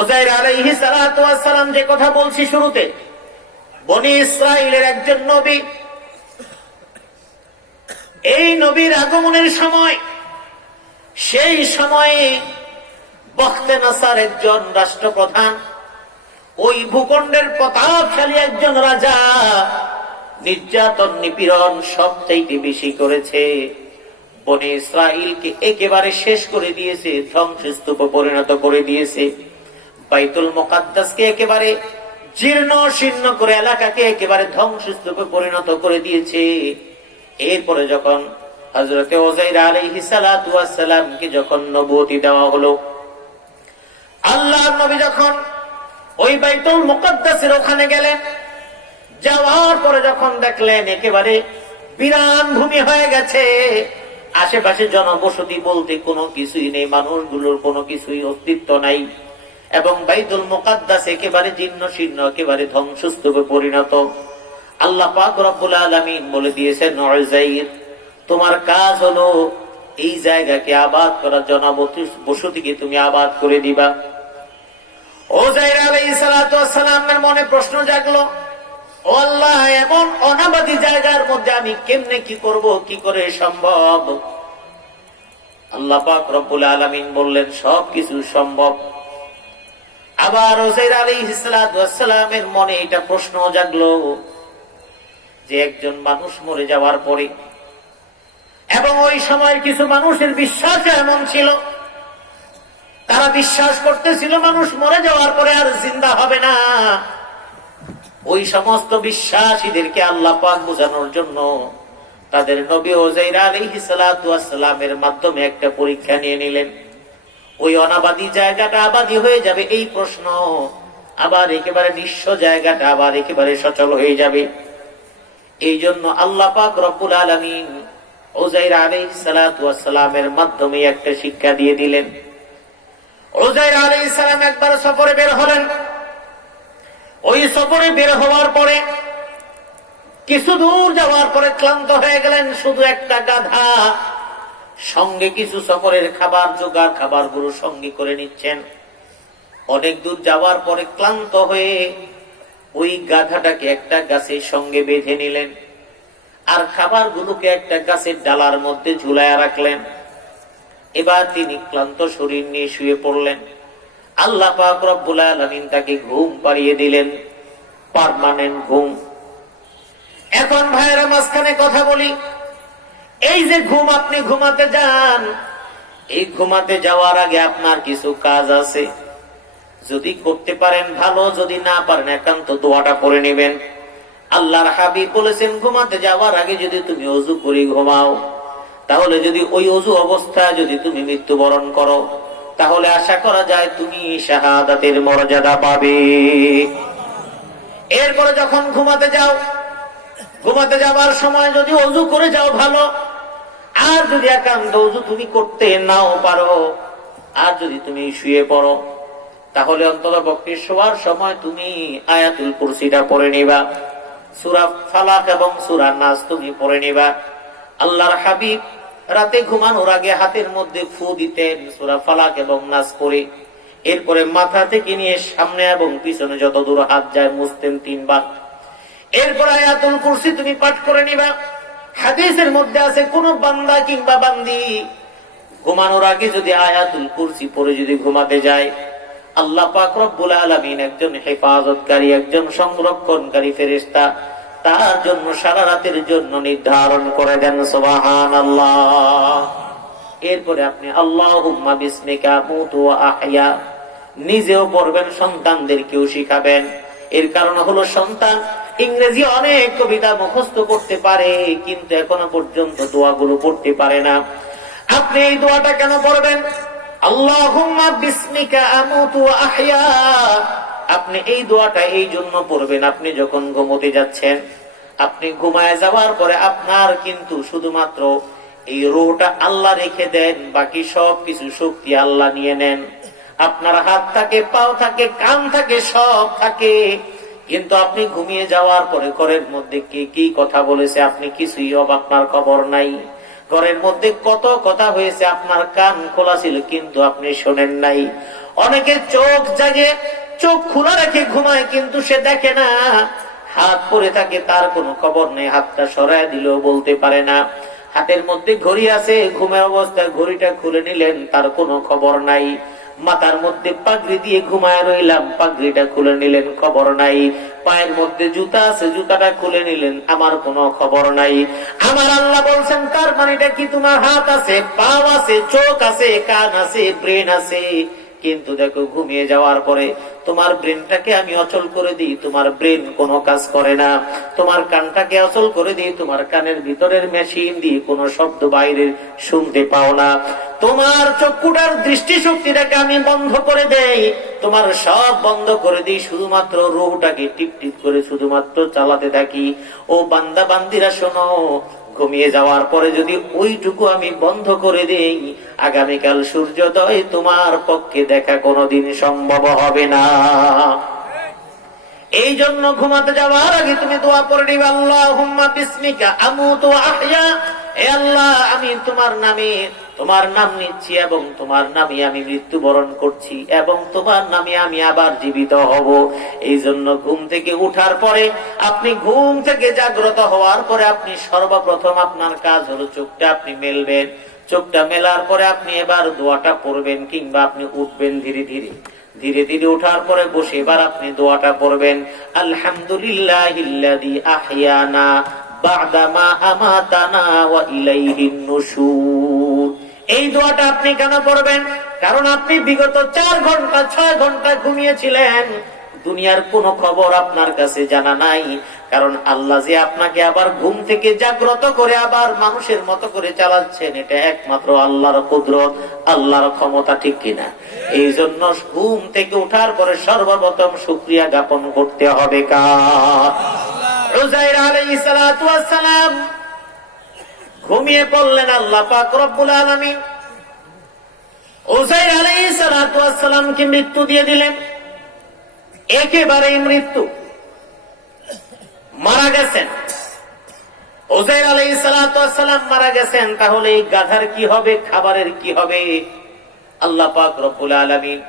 উযাইর আলাইহিস সালাতু ওয়াস সালাম যে কথা বলছি শুরুতে, বনি ইসরাইলের একজন নবী, এই নবীর আগমনের সময়, সেই সময়ে বখতে নাসার একজন রাষ্ট্রপ্রধান, ওই ভূখণ্ডের প্রতাপশালী একজন রাজা, নির্যাতন নিপীড়ন সবচাইতে বেশি করেছে। বনি ইসরাইলকে একেবারে শেষ করে দিয়েছে, ধ্বংসস্তূপে পরিণত করে দিয়েছে। বাইতুল মুকাদ্দাসকে একেবারে জীর্ণ শীর্ণ করে, এলাকাকে একেবারে ধ্বংসস্তূপে পরিণত করে দিয়েছে। এরপরে যখন হযরতে উযাইর আলাইহিস সালাতু ওয়াস সালামকে যখন নবুয়তি দেওয়া হলো, আল্লাহর নবী যখন ওই বাইতুল মুকাদ্দাসের ওখানে গেলেন, যাওয়ার পরে যখন দেখলেন একেবারে বিরান ভূমি হয়ে গেছে, আশেপাশে জনবসতি বলতে কোনো কিছুই নেই, মানুষগুলোর কোনো কিছুই অস্তিত্ব নাই, এবং বাইতুল মুকাদ্দাস একেবারে জীর্ণ শীর্ণ, একেবারে ধ্বংসস্তূপে পরিণত। আল্লাহ পাক রব্বুল আলামিন বলে দিয়েছেন, উযাইর তোমার কাজ হলো এই জায়গাকে আবাদ করা, জনবসতিকে তুমি আবাদ করে দিবা। উযাইর আলাইহিস সালাতু ওয়াস সালামের মনে প্রশ্ন জাগলো, ও আল্লাহ, এমন অনাবাদী জায়গার মধ্যে আমি কেমনে কি করব, কি করে সম্ভব? আল্লাহ পাক রব্বুল আলামিন বললেন, সবকিছু সম্ভব। আবার উযাইর আলাইহিস সালাতু ওয়াস সালামের মনে এটা প্রশ্ন জাগলো যে একজন মানুষ মরে যাওয়ার পরে, এবং ওই সময়ের কিছু মানুষের বিশ্বাস এমন ছিল, তারা বিশ্বাস করতেছিল মানুষ মরে যাওয়ার পরে আর জিন্দা হবে না। ওই সমস্ত বিশ্বাসীদেরকে আল্লাহ পাক বোঝানোর জন্য তাদের নবী উযাইর আলাইহিস সালাতু ওয়াস সালামের মাধ্যমে একটা পরীক্ষা নিয়ে নিলেন। ওই অনাবাদী জায়গাটা আবাদী হয়ে যাবে, এই প্রশ্ন, আবার একেবারে নিঃস্ব জায়গাটা আবার একেবারে সচল হয়ে যাবে। এই জন্য আল্লাহ পাক রব্বুল আলামিন উযাইর আলাইহিস সালাতু ওয়াস সালামের মাধ্যমে একটা শিক্ষা দিয়ে দিলেন। উযাইর আলাইহিস সালাম একবার সফরে বের হলেন। ওই সফরে বের হওয়ার পরে কিছু দূর যাওয়ার পরে ক্লান্ত হয়ে গেলেন, শুধু একটা গাধা সঙ্গে কিছু সফরের খাবার জোগাড়, খাবারগুলো সঙ্গে করে নিচ্ছেন। অনেক দূর যাওয়ার পরে ক্লান্ত হয়ে ওই গাধাটাকে একটা গাছের সঙ্গে বেঁধে নিলেন, আর খাবারগুলোকে একটা গাছের ডালার মধ্যে ঝুলাইয়া রাখলেন। এবার তিনি ক্লান্ত শরীর নিয়ে শুয়ে পড়লেন। আল্লাহ পাক রব্বুল আলামিন তাকে ঘুম পাড়িয়ে দিলেন, পার্মানেন্ট ঘুম। এখন ভাইয়েরা মাঝখানে কথা বলি, এই যে ঘুম আপনি ঘুমাতে যান, এই ঘুমাতে যাওয়ার আগে আপনার কিছু কাজ আছে, যদি করতে পারেন ভালো, যদি না পারেন একান্ত দোয়াটা পড়ে নেবেন। আল্লাহর হাবিব বলেছেন, ঘুমাতে যাওয়ার আগে যদি তুমি ওযু করে ঘুমাও, তাহলে যদি ওই ওযু অবস্থায় যদি তুমি মৃত্যুবরণ করো, তাহলে আশা করা যায় তুমি শাহাদাতের মর্যাদা পাবে। এরপরে যখন ঘুমাতে যাও, ঘুমাতে যাবার সময় যদি ওযু করে যাও ভালো, আর যদি একান্ত ওযু তুমি করতে নাও পারো, আর যদি তুমি শুয়ে পড়ো, তাহলে অন্ততপক্ষে শোয়ার সময় তুমি আয়াতুল কুরসিটা পড়ে নিবা, সূরা ফালাক এবং সূরা নাস তুমি পড়ে নিবা। আল্লাহর হাবিব রাতে ঘুমানোর আগে হাতের মধ্যে ফু দিতেন সূরা ফালাক এবং নাস পড়ে, এরপরে মাথা থেকে নিয়ে সামনে এবং পিছনে যত দূর হাত যায় মুছতেন 3 বার। এরপর আয়াতুল কুরসি তুমি পাঠ করে নিবা। হাদিসের মধ্যে আছে, কোন বান্দা কিংবা বান্দি ঘুমানোর আগে যদি আয়াতুল কুরসি পড়ে যদি ঘুমাতে যায়, আল্লাহ পাক রব্বুল আলামিন একজন হেফাজতকারী, একজন সংরক্ষণকারী ফেরেশতা তার জন্য সারা রাতের জন্য নির্ধারণ করে দেন। সুবহানাল্লাহ। এরপরে আপনি আল্লাহুম্মা বিসমিকা আমুতু ওয়া আহইয়া নিজেও পড়বেন, সন্তানদেরকেও শিখাবেন। এর কারণ হলো সন্তান ইংরেজি অনেক কবিতা মুখস্থ করতে পারে, কিন্তু এখনো পর্যন্ত দোয়াগুলো পড়তে পারে না। আপনি এই দোয়াটা কেন পড়বেন? আল্লাহুম্মা বিসমিকা আমুতু ওয়া আহইয়া। আপনি এই দোয়াটা এই জন্য পড়বেন, আপনি যখন ঘুমোতে যাচ্ছেন, আপনি ঘুমায় যাওয়ার পরে আপনার কিন্তু শুধুমাত্র এই রূহটা আল্লাহ রেখে দেন, বাকি সব কিছু শক্তি আল্লাহ নিয়ে নেন। আপনার হাত থাকে, পাও থাকে, কান থাকে, সব থাকে, কিন্তু আপনি ঘুমিয়ে যাওয়ার পরে ঘরের মধ্যে কে কি কথা বলেছে আপনি কিছুই আপনার খবর নাই। ঘরের মধ্যে কত কথা হয়েছে, আপনার কান খোলা ছিল কিন্তু আপনি শোনেন নাই। অনেকে চোখ জাগে, চোখ খোলা রেখে ঘুমায়, কিন্তু সে দেখে না। হাত পরে থাকে, তার কোনো খবর নেই, হাতটা সরায় দিলেও বলতে পারে না। হাতের মধ্যে ঘড়ি আছে, ঘুমের অবস্থায় ঘড়িটা খুলে নিলেন, তার কোনো খবর নাই। মাথার মধ্যে পাগড়ি দিয়ে ঘুমায় রইলাম, পাগড়িটা খুলে নিলেন, খবর নাই। পায়ের মধ্যে জুতা আছে, জুতাটা খুলে নিলেন, আমার কোনো খবর নাই। আমার আল্লাহ বলছেন, তার মানেটা কি? তোমার হাত আছে, পাও আছে, চোখ আছে, কান আছে, ব্রেন আছে, কিন্তু দেখো ঘুমিয়ে যাওয়ার পরে তোমার ব্রেনটাকে আমি অচল করে দিই, তোমার ব্রেন কোনো কাজ করে না। তোমার কানটাকে অচল করে দিই, তোমার কানের ভিতরের মেশিন দিয়ে কোনো শব্দ বাইরে শুনতে পাও না। তোমার চক্ষুটার দৃষ্টিশক্তিটাকে আমি বন্ধ করে দেই, তোমার সব বন্ধ করে দিই, শুধুমাত্র রূহটাকে টিপ টিপ করে শুধুমাত্র চালাতে থাকি। ও বান্দা বান্দিরা শোনো, ঘুমিয়ে যাওয়ার পরে যদি ওইটুকু আমি বন্ধ করে দেই, আগামীকাল সূর্যোদয় তোমার পক্ষে দেখা কোনোদিন সম্ভব হবে না। এই জন্য ঘুমাতে যাওয়ার আগে তুমি দোয়া পড়ে নিবে, আল্লাহুম্মা বিসমিকা আমুতু ওয়া আহইয়া। হে আল্লাহ, আমি তোমার নামে, তোমার নাম নিচ্ছি এবং তোমার নামে আমি মৃত্যুবরণ করছি এবং তোমার নামে আমি আবার জীবিত হব। এই জন্য ঘুম থেকে উঠার পরে, আপনি ঘুম থেকে জাগ্রত হওয়ার পরে আপনি সর্বপ্রথম আপনার কাজ হলো চোখটা আপনি মেলবেন। চোখটা মেলার পরে আপনি এবার দোয়াটা পড়বেন, কিংবা আপনি উঠবেন ধীরে ধীরে। ধীরে ধীরে উঠার পরে বসে এবার আপনি দোয়াটা পড়বেন, আলহামদুলিল্লাহিল্লাযী আহইয়ানা বা'দা মা আমাতানা ওয়া ইলাইহিন নুশুর। এই দোয়াটা আপনি কেন পড়বেন? কারণ আপনি বিগত 4 ঘন্টা 6 ঘন্টা ঘুমিয়েছিলেন, দুনিয়ার কোনো খবর আপনার কাছে জানা নাই। কারণ আল্লাহ যে আপনাকে আবার ঘুম থেকে জাগ্রত করে আবার মানুষের মতো করে চালাচ্ছেন, এটা একমাত্র আল্লাহর কুদরত, আল্লাহর ক্ষমতা, ঠিক কিনা? এই জন্য ঘুম থেকে ওঠার পরে সর্বপ্রথম শুকরিয়া জ্ঞাপন করতে হবে কার? উযাইর আলাইহিস সালাতু ওয়াস সালাম ঘুমিয়ে পড়লেন, আল্লাহ পাক রব্বুল আলামিন উযাইর আলাইহিস সালাতু ওয়াস সালামকে মৃত্যু দিয়ে দিলেন। একেবারেই মৃত্যু, মারা গেছেন। উযাইর আলাইহিস সালাতু ওয়াস সালাম মারা গেছেন, তাহলে এই গাধার কি হবে, খাবারের কি হবে? আল্লাহ পাক রব্বুল আলামিন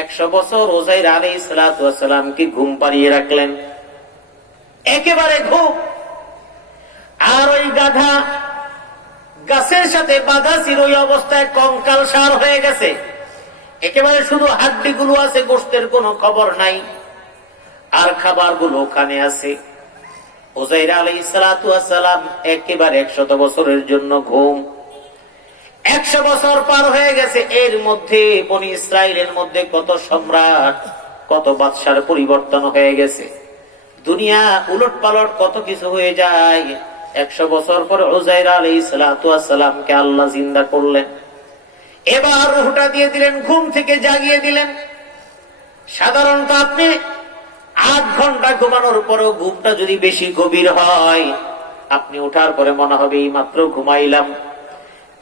100 বছর উযাইর আলাইহিস সালাতু ওয়াস সালামকে ঘুম পাড়িয়ে রাখলেন, একেবারে ঘুম। আর ওই গাধা গাছের সাথে বাঁধা ছিল, ওই অবস্থায় কঙ্কাল সার হয়ে গেছে, একেবারে শুধু হাড্ডি গুলো আছে, গোশতের কোনো খবর নাই। আর খাবার গুলো ওখানে আছে। উযাইর আলাইহিস সালাতু ওয়াস সালাম একেবারে 100 বছরের জন্য ঘুম। 100 বছর পার হয়ে গেছে। এর মধ্যে বনি ইসরাইলের মধ্যে কত সম্রাট, কত বাদশার পরিবর্তন হয়ে গেছে, দুনিয়া উলট পালট কত কিছু হয়ে যায়। 100 বছর পর উযাইর আলাইহিস সালাতু ওয়াস সালামকে আল্লাহ জিন্দা করলেন। এবার রূহটা দিয়ে দিলেন, ঘুম থেকে জাগিয়ে দিলেন। সাধারণত আপনি 8 ঘন্টা ঘুমানোর পরেও ঘুমটা যদি বেশি গভীর হয়, আপনি ওঠার পরে মনে হবে এই মাত্র ঘুমাইলাম।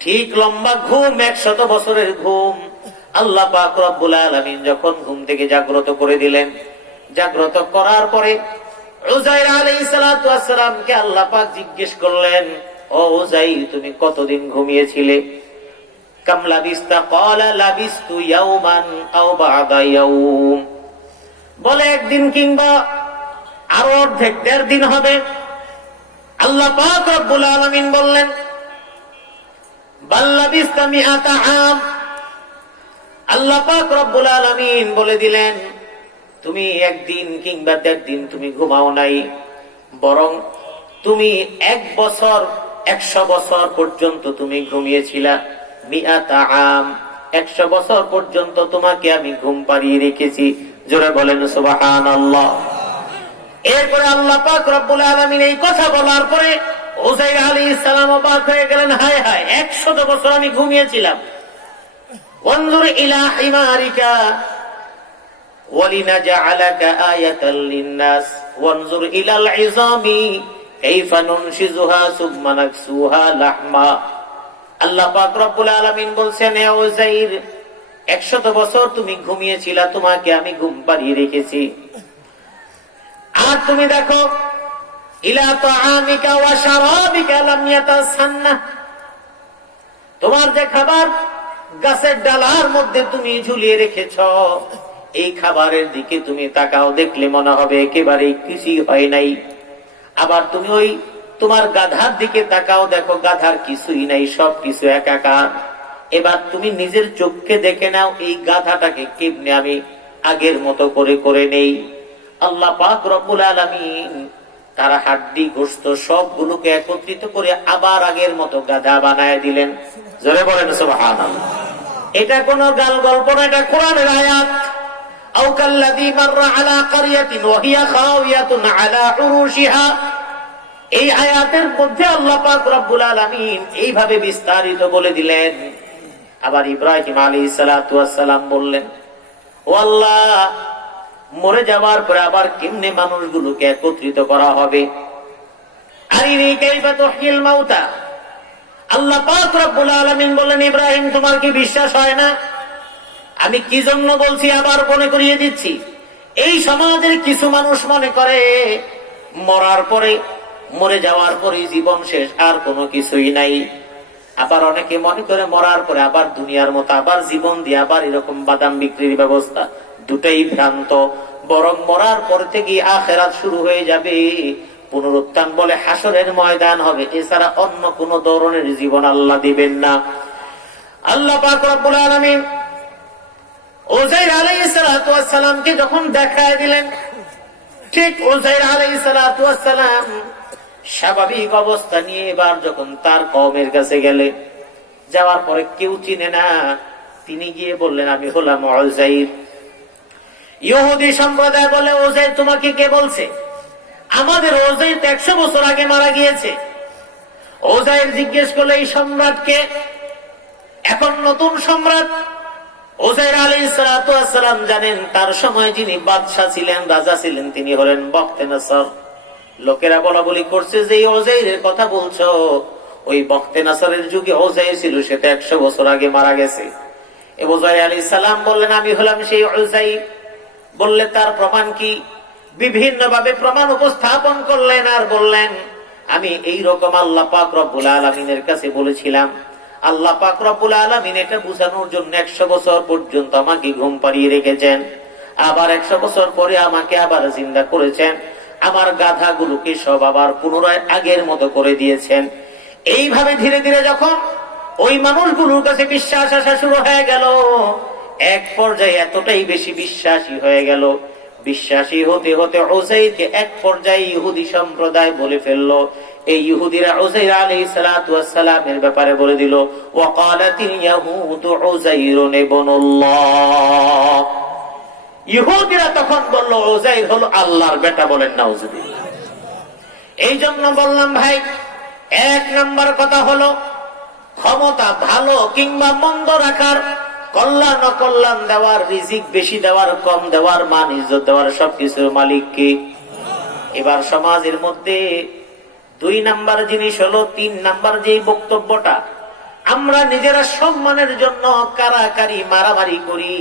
ঠিক লম্বা ঘুম, 100 বছরের ঘুম। আল্লাহ পাক রব্বুল আলামিন যখন ঘুম থেকে জাগ্রত করে দিলেন, জাগ্রত করার পরে উযাইর আলাইহিস সালাতু ওয়াস সালামকে আল্লাহ পাক জিজ্ঞেস করলেন, ও উযাইর, তুমি কতদিন ঘুমিয়েছিলে? কাম লাবিস্তা? ক্বালা লাবিস্তু ইয়াওমান আও বা'দা ইয়াওম। বলে একদিন কিংবা আরো অর্ধেক, 1.5 দিন হবে। আল্লাহ পাক রব্বুল আলামিন বললেন, বাল্লাবিস্তা মিআতা আম, আল্লাহ পাক রব্বুল আলামিন বলে দিলেন তুমি একদিন কিংবা 1.5 দিন তুমি ঘুমাও নাই, বরং তুমি 1 বছর 100 বছর পর্যন্ত তুমি ঘুমিয়েছিলা। মিআতা আম, 100 বছর পর্যন্ত তোমাকে আমি ঘুম পাড়িয়ে রেখেছি। জোরে বলেন সুবহানাল্লাহ। এরপরে আল্লাহ পাক রব্বুল আলামিন এই কথা বলার পরে উযাইর আলাইহিস সালাম অবাক হয়ে গেলেন, হায় হায় 100 বছর আমি ঘুমিয়েছিলাম। ওয়ানজুর ইলা হিমারিকা ওয়ালিনাজআলাকা আয়াতাল লিন-নাস ওয়ানজুর ইলাল ইযামি কাইফা নুনশিজুহা সুম্মা নাকসুহা লাহমা। আল্লাহ পাক রব্বুল আলামিন বলছেন, হে উযাইর 100 বছর তুমি ঘুমিয়েছিলা, তোমাকে আমি ঘুম পাড়িয়ে রেখেছি। আর তুমি দেখো ইলা তাআমিকা ওয়া শারাবিকা লাম ইয়াতাসান্না, তোমার যে খাবার গাছের ডালার মধ্যে তুমি ঝুলিয়ে রেখেছ, এই খাবারের দিকে তুমি তাকাও, দেখলে মনে হবে একেবারে কিছুই হয় নাই। আবার তুমি ওই তোমার গাধার দিকে তাকাও, দেখো গাধার কিছুই নাই, সবকিছু একাকার। এবার তুমি নিজের চোখকে দেখে নাও এই গাধাটাকে কেমনে আমি আগের মতো করে করে নেই। আল্লাহ পাক রব্বুল আলামিন তার হাড্ডি গোশত সবগুলোকে একত্রিত করে আবার আগের মতো গাধা বানায় দিলেন। জোরে বলেন সুবহানাল্লাহ। এটা কোন গাল গল্প না, এটা কোরআনের আয়াত। আও কাল্লাযী মাররা আলা ক্বরিয়াতিন ওয়া হিয়া খাওয়িয়াতুন আলা উরুশিহা, এই আয়াতের মধ্যে আল্লাহ পাক রব্বুল আলামিন এইভাবে বিস্তারিত বলে দিলেন। আবার ইব্রাহিম আলাইহিস সালাতু ওয়াস সালাম বললেন, ও আল্লাহ, মরে যাওয়ার পরে আবার কেমনে মানুষগুলোকে একত্রিত করা হবে? আরিনি কাইফা তুহয়িল মাউতা। আল্লাহ পাক রব্বুল আলামিন বললেন, ইব্রাহিম তোমার কি বিশ্বাস হয় না? আমি কি জন্য বলছি আবার মনে করিয়ে দিচ্ছি। এই সমাজের কিছু মানুষ মনে করে মরার পরে, মরে যাওয়ার পরে জীবন শেষ, আর কোনো কিছুই নাই। আবার অনেকে মনে করে মরার পরে আবার দুনিয়ার মতো আবার জীবন দিয়ে আবার এরকম বাদাম বিক্রির ব্যবস্থা। দুটাই ভ্রান্ত। বরং মরার পর থেকে আখিরাত শুরু হয়ে যাবে, পুনরুত্থান বলে হাসরের ময়দান হবে, এছাড়া অন্য কোন ধরনের জীবন আল্লাহ দিবেন না। আল্লাহ পাক রব্বুল আলামিন উযাইর আলাইহিস সালাতু ওয়াস সালামকে যখন দেখায় দিলেন, ঠিক উযাইর আলাইহিস সালাতু ওয়াস সালাম স্বাভাবিক অবস্থা নিয়ে এবার যখন তার কওমের কাছে গেলেন, যাওয়ার পরে কেউ চিনে না, তিনি গিয়ে বললেন, আমি হলাম উযাইর। ইহুদি সম্প্রদায় বলে, উযাইর তোমাকে কে বলছে? আমাদের উযাইর 100 বছর আগে মারা গিয়েছে। উযাইর জিজ্ঞেস করলে, এই সম্রাটকে? এখন নতুন সম্রাট। উযাইর আলাইহিস সালাতু ওয়াস সালাম জানেন তার সময় যিনি বাদশা ছিলেন, রাজা ছিলেন, তিনি হলেন বখতে-নসর। লোকেরা বলা বলি করছে যে এই উযাইরের কথা বলছো, ওই বখতে-নসরের যুগে উযাইর ছিল, সে তো 100 বছর আগে মারা গেছে। উযাইর আলাইহিস সালাম বললেন, আমি হলাম সেই উযাইর। বললে তার প্রমাণ কি? বিভিন্ন ভাবে প্রমাণ উপস্থাপন করলেন আর বললেন, আমি এই রকম আল্লাহ পাক রব্বুল আলামিনের কাছে বলেছিলাম। আল্লাহ পাক রব্বুল আলামিন এটা বুঝানোর জন্য 100 বছর পর্যন্ত আমাকে ঘুম পাড়িয়ে রেখেছেন, আবার 100 বছর পরে আমাকে আবার জিন্দা করেছেন, আমার গাধাগুলোকে সব আবার পুনরায় আগের মতো করে দিয়েছেন। এইভাবে ধীরে ধীরে যখন ওই মানুষগুলোর কাছে বিশ্বাস আসা শুরু হয়ে গেল, এক পর্যায়ে এতটাই বেশি বিশ্বাসী হয়ে গেল, বিশ্বাসী হতে হতে উযাইরকে এক পর্যায়ে ইহুদি সম্প্রদায় বলে ফেললো। এই ইহুদিরা উযাইর আলাইহিস সালাতু ওয়াস সালামের ব্যাপারে বলে দিল, ওয়াকালাতিল ইয়াহুদু উযাইরুন ইবনুল্লাহ। ইহুদিরা তখন বলল, উযাইর হলো আল্লাহর বেটা। বলেন নাউজুবিল্লাহ। এই জন্য বললাম ভাই, 1 নম্বর কথা হলো ক্ষমতা ভালো কিংবা মন্দ রাখার, কল্যাণ অকল্যাণ দেওয়ার, রিজিক বেশি দেওয়ার, কম দেওয়ার, মান ইজ্জত দেওয়ার সবকিছুর মালিক কে? এবার সমাজের মধ্যে 2 নাম্বার জিনিস হলো, 3 নাম্বার যে বক্তব্যটা আমরা নিজেরা সম্মানের জন্য কারাকারি মারামারি করি,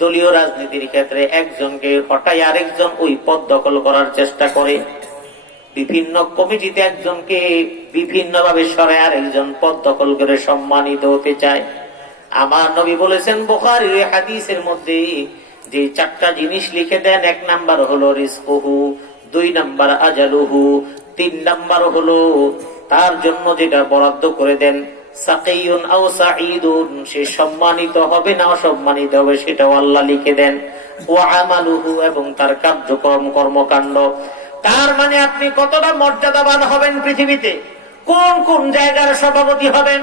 দলীয় রাজনীতির ক্ষেত্রে একজনকে হটাই আরেকজন ওই পদ দখল করার চেষ্টা করে, বিভিন্ন কমিটিতে একজনকে বিভিন্ন ভাবে সরায় আরেকজন পদ দখল করে সম্মানিত হতে চায়। আমার নবী বলেছেন বুখারীর হাদিসের মধ্যে যে 4টা জিনিস লিখে দেন, 1 নাম্বার হলো রিজকুহু, 2 নাম্বার আজালুহু, 3 নাম্বার হলো তার জন্য যেটা বরাদ্দ করে দেন সাকিয়ুন আও সাঈদুন, সে সম্মানিত হবে না অসম্মানিত হবে সেটাও আল্লাহ লিখে দেন। ওয়া আমালুহু, এবং তার কার্যক্রম কর্মকাণ্ড। তার মানে আপনি কতটা মর্যাদাবান হবেন পৃথিবীতে, কোন কোন জায়গার সভাপতি হবেন,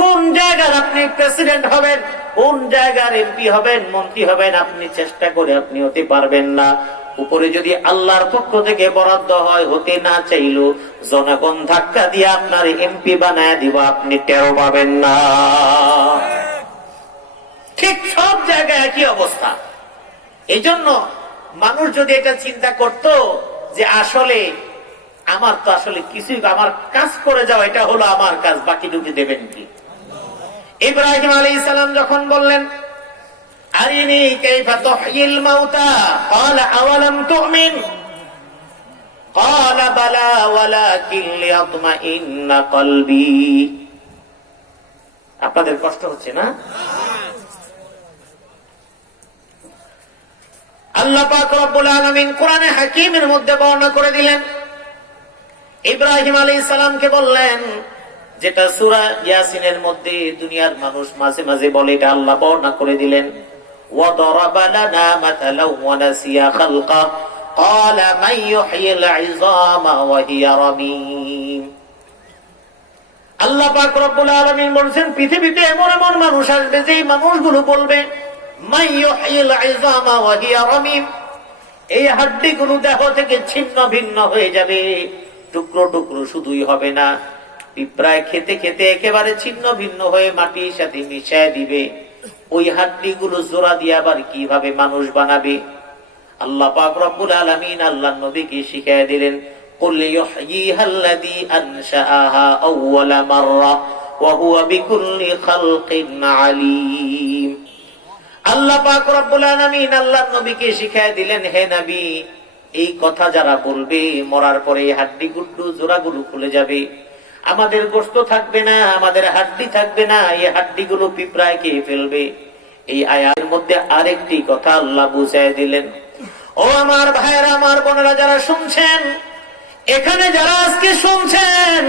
কোন জায়গার আপনি প্রেসিডেন্ট হবেন, কোন জায়গার এমপি হবেন, মন্ত্রী হবেন, আপনি চেষ্টা করে আপনি হতে পারবেন না। উপরে যদি আল্লাহর পক্ষ থেকে বরাদ্দ হয়, হতে না চাইলো জনগণ ধাক্কা দিয়ে আপনার এমপি বানায় দিব, আপনি টেরও পাবেন না। ঠিক সব জায়গায় একই অবস্থা। এই জন্য মানুষ যদি এটা চিন্তা করত যে আসলে আমার তো আসলে কিছুই, আমার কাজ করে যাও, এটা হলো আমার কাজ, বাকিটুকু দেবেন কি? ইব্রাহিম আলাইহিস সালাম যখন বললেন আরিনি কাইফা তুহয়িল মাউতা ক্বালা আওয়ালাম তুমিন ক্বালা বালা ওয়ালাকিন লিয়াতমাইন্না কলবি। আপনাদের কষ্ট হচ্ছে না? আল্লাহ পাক রব্বুল আলামিন কোরআনে হাকিমের মধ্যে বর্ণনা করে দিলেন, ইব্রাহিম আলাইহিস সালামকে বললেন, যেটা সূরা ইয়াসিনের মধ্যে দুনিয়ার মানুষ মাঝে মাঝে বলে, এটা আল্লাহ বর্ণনা করে দিলেন। وَضَرَبَ لَنَا مَثَلًا وَنَسِيَ خَلْقَهُ قَالَ مَن يُحْيِي الْعِظَامَ وَهِيَ رَمِيمٌ। আল্লাহ পাক রব্বুল আলামিন বলেন, পৃথিবীতে এমন এমন মানুষ আসবে যেই মানুষগুলো বলবে মান ইউহয়িল ইযামা ওয়া হিয়া রামীম, এই হাড্ডিগুলো দেহ থেকে ছিন্ন ভিন্ন হয়ে যাবে, টুকরো টুকরো শুধুই হবে না, পিঁপড়ায় খেতে খেতে একেবারে ছিন্ন ভিন্ন হয়ে মাটির সাথে মিশায় দিবে। ওই হাড্ডিগুলো জোড়া দিয়ে আবার কিভাবে মানুষ বানাবে? আল্লাহ পাক রব্বুল আলামিন আল্লাহর নবীকে শিখিয়ে দিলেন, কুল ইউহয়িহাল্লাযী আনশাআহা আউওয়ালা মাররা ওয়া হুয়া বিকুল্লি খালকিন আলীম। আল্লাহ পাক রব্বুল আলামিন আল্লাহর নবীকে শিখিয়ে দিলেন, হে নবী, এই কথা যারা বলবে মরার পরে এই হাড্ডি গুড্ডু জোড়াগুলো খুলে যাবে, আমাদের গোশত থাকবে না, আমাদের হাড্ডি থাকবে না, এই হাড্ডিগুলো পিঁপড়ায় খেয়ে ফেলবে। এই আয়াতের মধ্যে আরেকটি কথা আল্লাহ বুঝায় দিলেন। ও আমার ভাইয়েরা, আমার বোনেরা যারা শুনছেন, এখানে যারা আজকে শুনছেন,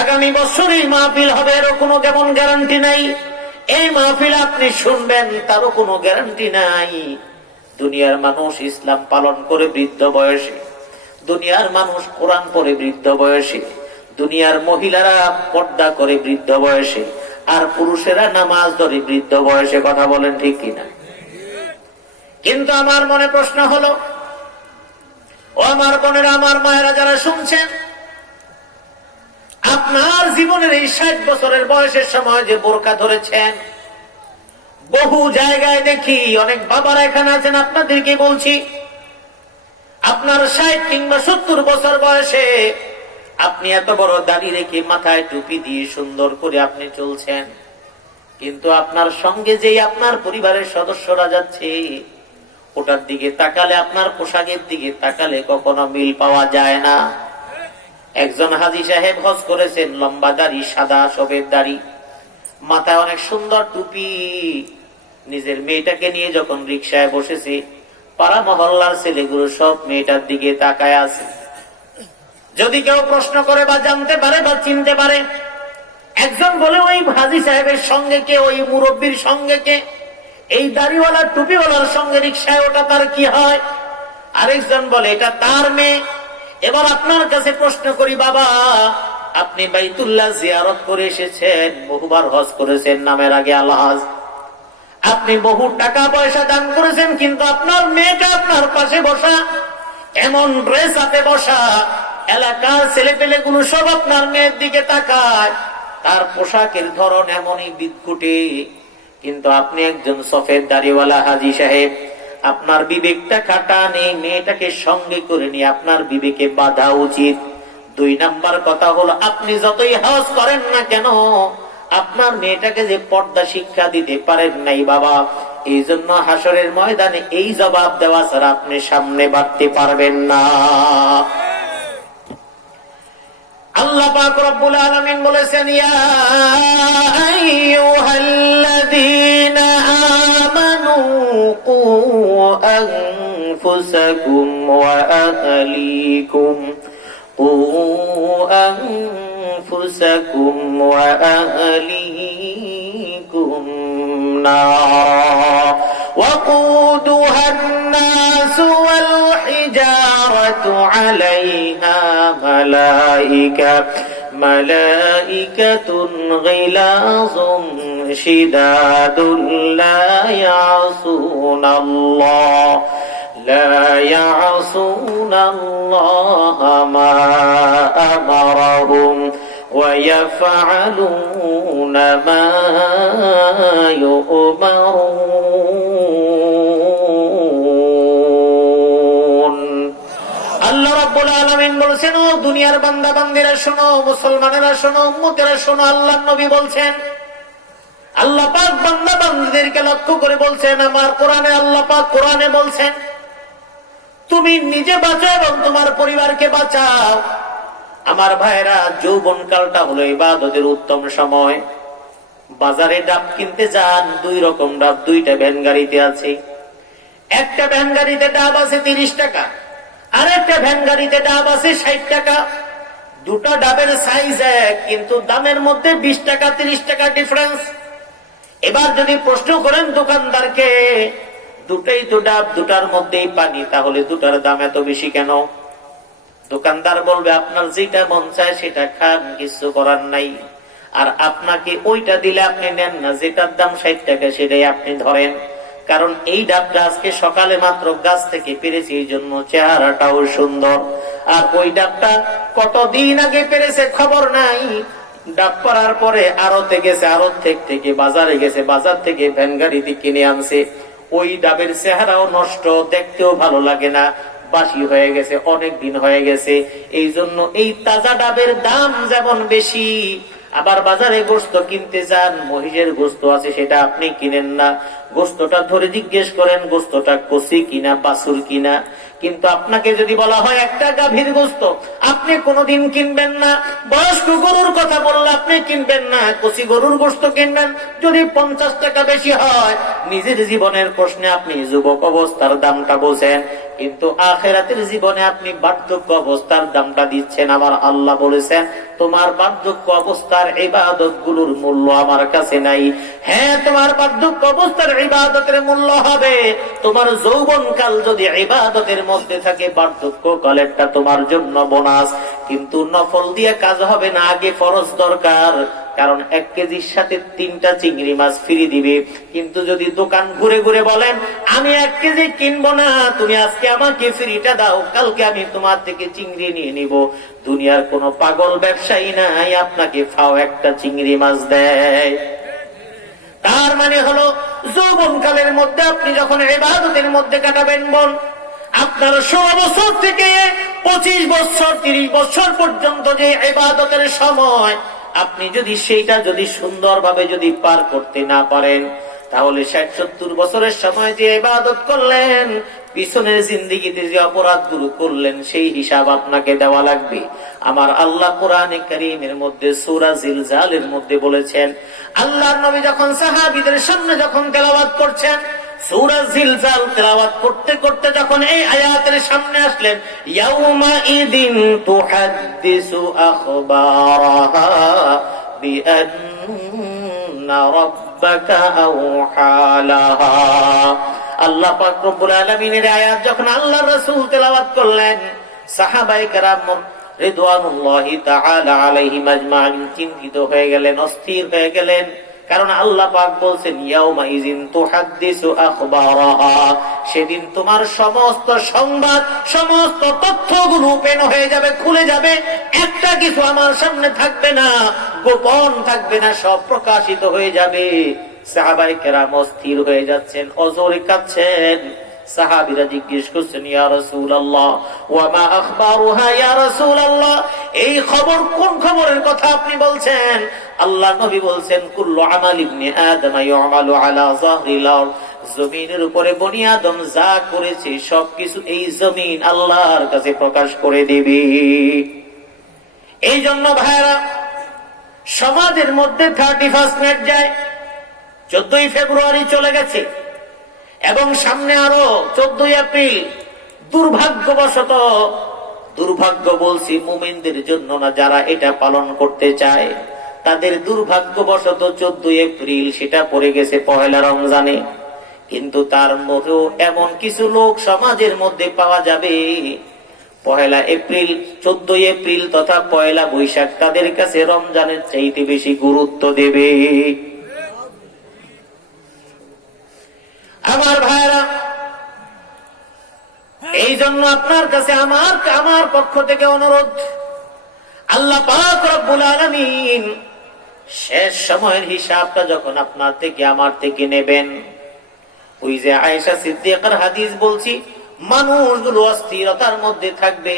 আগামী বছর এই মাহফিল হবে এরও কোনো কেমন গ্যারান্টি নাই। এই মাহফিল আপনি শুনবেন তারও কোনো গ্যারান্টি নাই। দুনিয়ার মানুষ ইসলাম পালন করে বৃদ্ধ বয়সে, দুনিয়ার মানুষ কোরআন পড়ে বৃদ্ধ বয়সে, দুনিয়ার মহিলারা পর্দা করে বৃদ্ধ বয়সে, আর পুরুষেরা নামাজ ধরে বৃদ্ধ বয়সে। কথা বলেন ঠিক কিনা? কিন্তু আমার মনে প্রশ্ন হলো, ও আমার বোনেরা, আমার মায়েরা যারা শুনছেন, আপনার জীবনের এই 60 বছরের বয়সের সময় যে বোরকা ধরেছেন, বহু জায়গায় দেখি অনেক বাবারা এখানে আছেন, আপনাদেরকে বলছি, আপনার 60 কিংবা 70 বছর বয়সে আপনি এত বড় দাড়ি রেখে মাথায় টুপি দিয়ে সুন্দর করে আপনি চলছেন, কিন্তু আপনার সঙ্গে যেই আপনার পরিবারের সদস্যরা যাচ্ছে, ওটার দিকে তাকালে, আপনার পোশাকের দিকে তাকালে কখনো মিল পাওয়া যায় না। একজন হাজী সাহেব হজ করেছেন, লম্বা দাড়ি, সাদা সবের দাড়ি, মাথায় অনেক সুন্দর টুপি, নিজের মেয়েটাকে নিয়ে যখন রিকশায় বসেছে, পাড়া মহল্লার ছেলেগুলো সব মেয়েটার দিকে তাকায় আছে। যদি কেউ প্রশ্ন করে বা জানতে পারে বা চিনতে পারে, একজন বলে ওই হাজী সাহেবের সঙ্গে কে, ওই মুরব্বীর সঙ্গে কে, এই দাড়িওয়ালা টুপিওয়ালার সঙ্গে রিকশায় ওটা তার কি হয়? আরেকজন বলে এটা তার মেয়ে। এবার আপনার কাছে প্রশ্ন করি, বাবা, আপনি বাইতুল্লাহ জিয়ারত করে এসেছেন, বহুবার হজ করেছেন, নামের আগে আলহাজ, আপনি বহু টাকা পয়সা দান করেছেন, কিন্তু আপনার মেয়েটা আপনার পাশে বসা, এমন ড্রেস আপে বসা, এলাকার ছেলে পেলে গুলো সব আপনার মেয়ের দিকে তাকায়, তার পোশাকের ধরন এমনই বিদঘুটে, কিন্তু আপনি একজন সফেদ দাড়িওয়ালা হাজী সাহেব, আপনার বিবেকটা খাটা নেই, মেয়েটাকে সঙ্গে করে নিয়ে আপনার বিবেকে বাধা উচিত। 2 নাম্বার কথা হলো, আপনি যতই হজ করেন না কেন, আপনার মেয়েটাকে যে পর্দা শিক্ষা দিতে পারেন নাই বাবা, এই জন্য হাসরের ময়দানে এই জবাব দেওয়া ছাড়া আপনি সামনে বাড়তে পারবেন না। আল্লাহ পাক রব্বুল আলামিন বলেছেন, ইয়া আইয়ুহাল্লাযীনা আমানু কু আনফুসাকুম ওয়া আহলিকুম أنفسكم وأهليكم نارا وقودها الناس والحجارة عليها ملائكة غلاظ شداد لا يعصون الله ما أمرهم ويفعلون ما يؤمرون আল্লাহ রাব্বুল আলামিন বলেছেন, ও দুনিয়ার বান্দা বান্দীরা শোনো, মুসলমানেরা শোনো, উম্মতেরা শোনো। আল্লাহর নবী বলছেন, আল্লাহ পাক বান্দা বান্দীদেরকে লক্ষ্য করে বলছেন, আমার কোরআনে আল্লাহ পাক কোরআনে বলছেন, তুমি নিজে বাঁচাও এবং তোমার পরিবারকে বাঁচাও। আমার ভাইরা, যৌবনকালটা হলো ইবাদতের উত্তম সময়। বাজারে ডাব কিনতে যান, দুই রকম ডাব দুইটা ভ্যান গাড়িতে আছে। একটা ভ্যান গাড়িতে ডাব আছে 30 টাকা, আর একটা ভ্যান গাড়িতে ডাব আছে 60 টাকা। দুটা ডাবের সাইজ এক, কিন্তু দামের মধ্যে 20 টাকা 30 টাকা ডিফারেন্স। এবার যদি প্রশ্ন করেন দোকানদারকে, দুটাই তো ডাব, দুটার মধ্যেই পানি, তাহলে দুটার দাম এত বেশি কেন? দোকানদার বলবে, আপনার যেটা মন চায় সেটা খান, কিছু করার নাই। আর আপনাকে ওইটা দিলে আপনি নেন না, যেটার দাম 60 টাকা সেটাই আপনি ধরেন। কারণ এই ডাবটা আজকে সকালে মাত্র গাছ থেকে পেরেছে, এই জন্য চেহারাটাও সুন্দর। আর ওই ডাবটা কতদিন আগে পেরেছে খবর নাই। ডাব পাড়ার পরে আড়তে গেছে, আড়ত থেকে বাজারে গেছে, বাজার থেকে ভ্যান গাড়িতে কিনে আনছে। ওই ডাবের চেহারাও নষ্ট, দেখতেও ভালো লাগে না, বাসি হয়ে গেছে, অনেক দিন হয়ে গেছে। এই জন্য এই তাজা ডাবের দাম যেমন বেশি, আবার বাজারে গোশত কিনতে যান, মহিষের গোশত আছে, সেটা আপনি কিনেন না। গোশতটা ধরে জিজ্ঞেস করেন গোশতটা কচি কিনা বাছুর কিনা। কিন্তু আপনাকে যদি বলা হয় একটা গাভীর গোশত, আপনি কোনোদিন কিনবেন না। বয়স্ক গরুর কথা বললে আপনি কিনবেন না, কচি গরুর গোশত কিনবেন। যদি 50 টাকা বেশি হয়, নিজের জীবনের প্রশ্নে আপনি যুবক অবস্থার দামটা বোঝেন, কিন্তু আখিরাতের জীবনে আপনি বার্ধক্য অবস্থার দামটা দিচ্ছেন। আমার আল্লাহ বলেছেন, তোমার বার্ধক্য অবস্থার ইবাদত গুলোর মূল্য আমার কাছে নাই। হ্যাঁ, তোমার বার্ধক্য অবস্থার ইবাদতের মূল্য হবে। তোমার যৌবনকাল যদি ইবাদতের মধ্যে থাকে, বার্ধক্য কালেরটা তোমার জন্য বোনাস। কিন্তু নফল দিয়ে কাজ হবে না, আগে ফরজ দরকার। কারণ 1 কেজির সাথে 3টা চিংড়ি মাছ ফ্রি দিবে। কিন্তু যদি দোকান ঘুরে ঘুরে বলেন, আমি 1 কেজি কিনবো না, তুমি আজকে আমাকে ফ্রিটা দাও, কালকে আমি তোমার থেকে চিংড়ি নিয়ে নিব। দুনিয়ার কোন পাগল ব্যবসায়ী নাই আপনাকে ফাও একটা চিংড়ি মাছ দেয়। তার মানে হলো, যৌবনকালের মধ্যে আপনি যখন ইবাদতের মধ্যে কাটাবেন, বোন, আপনার 16 বছর থেকে 25 বছর 30 বছর পর্যন্ত যে ইবাদতের সময়, আপনি যদি সেইটা যদি সুন্দরভাবে যদি পার করতে না পারেন, তাহলে 60-70 বছরের সময় যে ইবাদত করলেন, পিছনের জিন্দেগিতে যে অপরাধগুলো করলেন, সেই হিসাব আপনাকে দেওয়া লাগবে। আমার আল্লাহ কোরআনে কারীমের মধ্যে সূরা জিলজালের মধ্যে বলেছেন, আল্লাহর নবী যখন সাহাবীদের সামনে যখন তেলাওয়াত করছেন, সূরা জিলজাল তেলাওয়াত করতে করতে যখন এই আয়াতের সামনে আসলেন, ইয়াউমা ইদিন তুহাদ্দিসু আখবারাহা বিআন্না রাব্বাকা আওহা লাহা। আল্লাহ পাক রব্বুল আলামিনের আয়াত যখন আল্লাহর রাসূল তেলাওয়াত করলেন, সাহাবায়ে কেরাম রিদওয়ানুল্লাহি তাআলা আলাইহিম আজমাইন চিন্তিত হয়ে গেলেন, অস্থির হয়ে গেলেন। কারণ আল্লাহ পাক বলছেন, ইয়াউমা ইযিন তুহাদ্দিসু আখবারাহা, সেদিন তোমার সমস্ত সংবাদ, সমস্ত তথ্যগুলো ওপেন হয়ে যাবে, খুলে যাবে। একটা কিছু আমার সামনে থাকবে না, গোপন থাকবে না, সব প্রকাশিত হয়ে যাবে। সাহাবায়ে কেরাম অস্থির হয়ে যাচ্ছেন, অজরে কাঁদছেন। সাহাবীরা জিজ্ঞেস করছেন, ইয়া রাসূলুল্লাহ ওয়া মা আখবারুহা ইয়া রাসূলুল্লাহ, এই খবর কোন খবরের কথা আপনি বলছেন? আল্লাহ নবী বলছেন, কুল্লু আমাল ইবনে আদম ইউমালু আলা যাহরিল আরদ, জমিনের উপরে বনি আদম যা করেছে সবকিছু এই জমিন আল্লাহর কাছে প্রকাশ করে দেবে। এই জন্য ভাইরা, সমাজের মধ্যে 31 মার্চ যায়, 14ই ফেব্রুয়ারি চলে গেছে, এবং সামনে আরো 14ই এপ্রিল। দুর্ভাগ্যবশত দুর্ভাগ্য বলছি মুমিনদের জন্য না, যারা এটা পালন করতে চায় তাদের দুর্ভাগ্যবশত 14 এপ্রিল সেটা পড়ে গেছে পহেলা রমজানে। কিন্তু তার মধ্যেও এমন কিছু লোক সমাজের মধ্যে পাওয়া যাবে পহেলা এপ্রিল, 14 এপ্রিল তথা পয়লা বৈশাখ তাদের কাছে রমজানের চাইতে বেশি গুরুত্ব দেবে। আমার ভাইরা, এই জন্য আপনার কাছে আমার পক্ষ থেকে অনুরোধ, আল্লাহ পাক রব্বুল আলামিন শেষ সময়ের হিসাবটা যখন আপনার থেকে আমার থেকে নেবেন, ওই যে আয়েশা সিদ্দিকার হাদিস বলছি, মানুষগুলো অস্থিরতার মধ্যে থাকবে,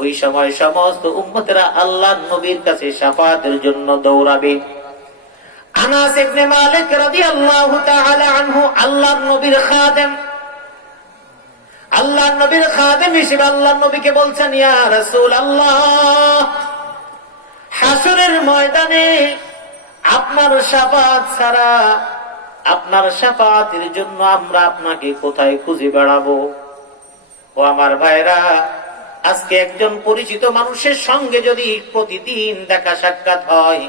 ওই সময় সমস্ত উম্মতেরা আল্লাহর নবীর কাছে শাফাতের জন্য দৌড়াবে। আনাস ইবনে মালিক রাদিয়াল্লাহু তাআলা আনহু আল্লাহর নবীর খাদেম, আল্লাহর নবীর খাদেম হিসেবে আল্লাহর নবীকে বলছেন, ইয়া রাসূলুল্লাহ, হাসরের ময়দানে আপনার শাফাত ছাড়া, আপনার শাফাতের জন্য আমরা আপনাকে কোথায় খুঁজে বেড়াবো? ও আমার ভাইরা, আজকে একজন পরিচিত মানুষের সঙ্গে যদি প্রতিদিন দেখা সাক্ষাৎ হয়,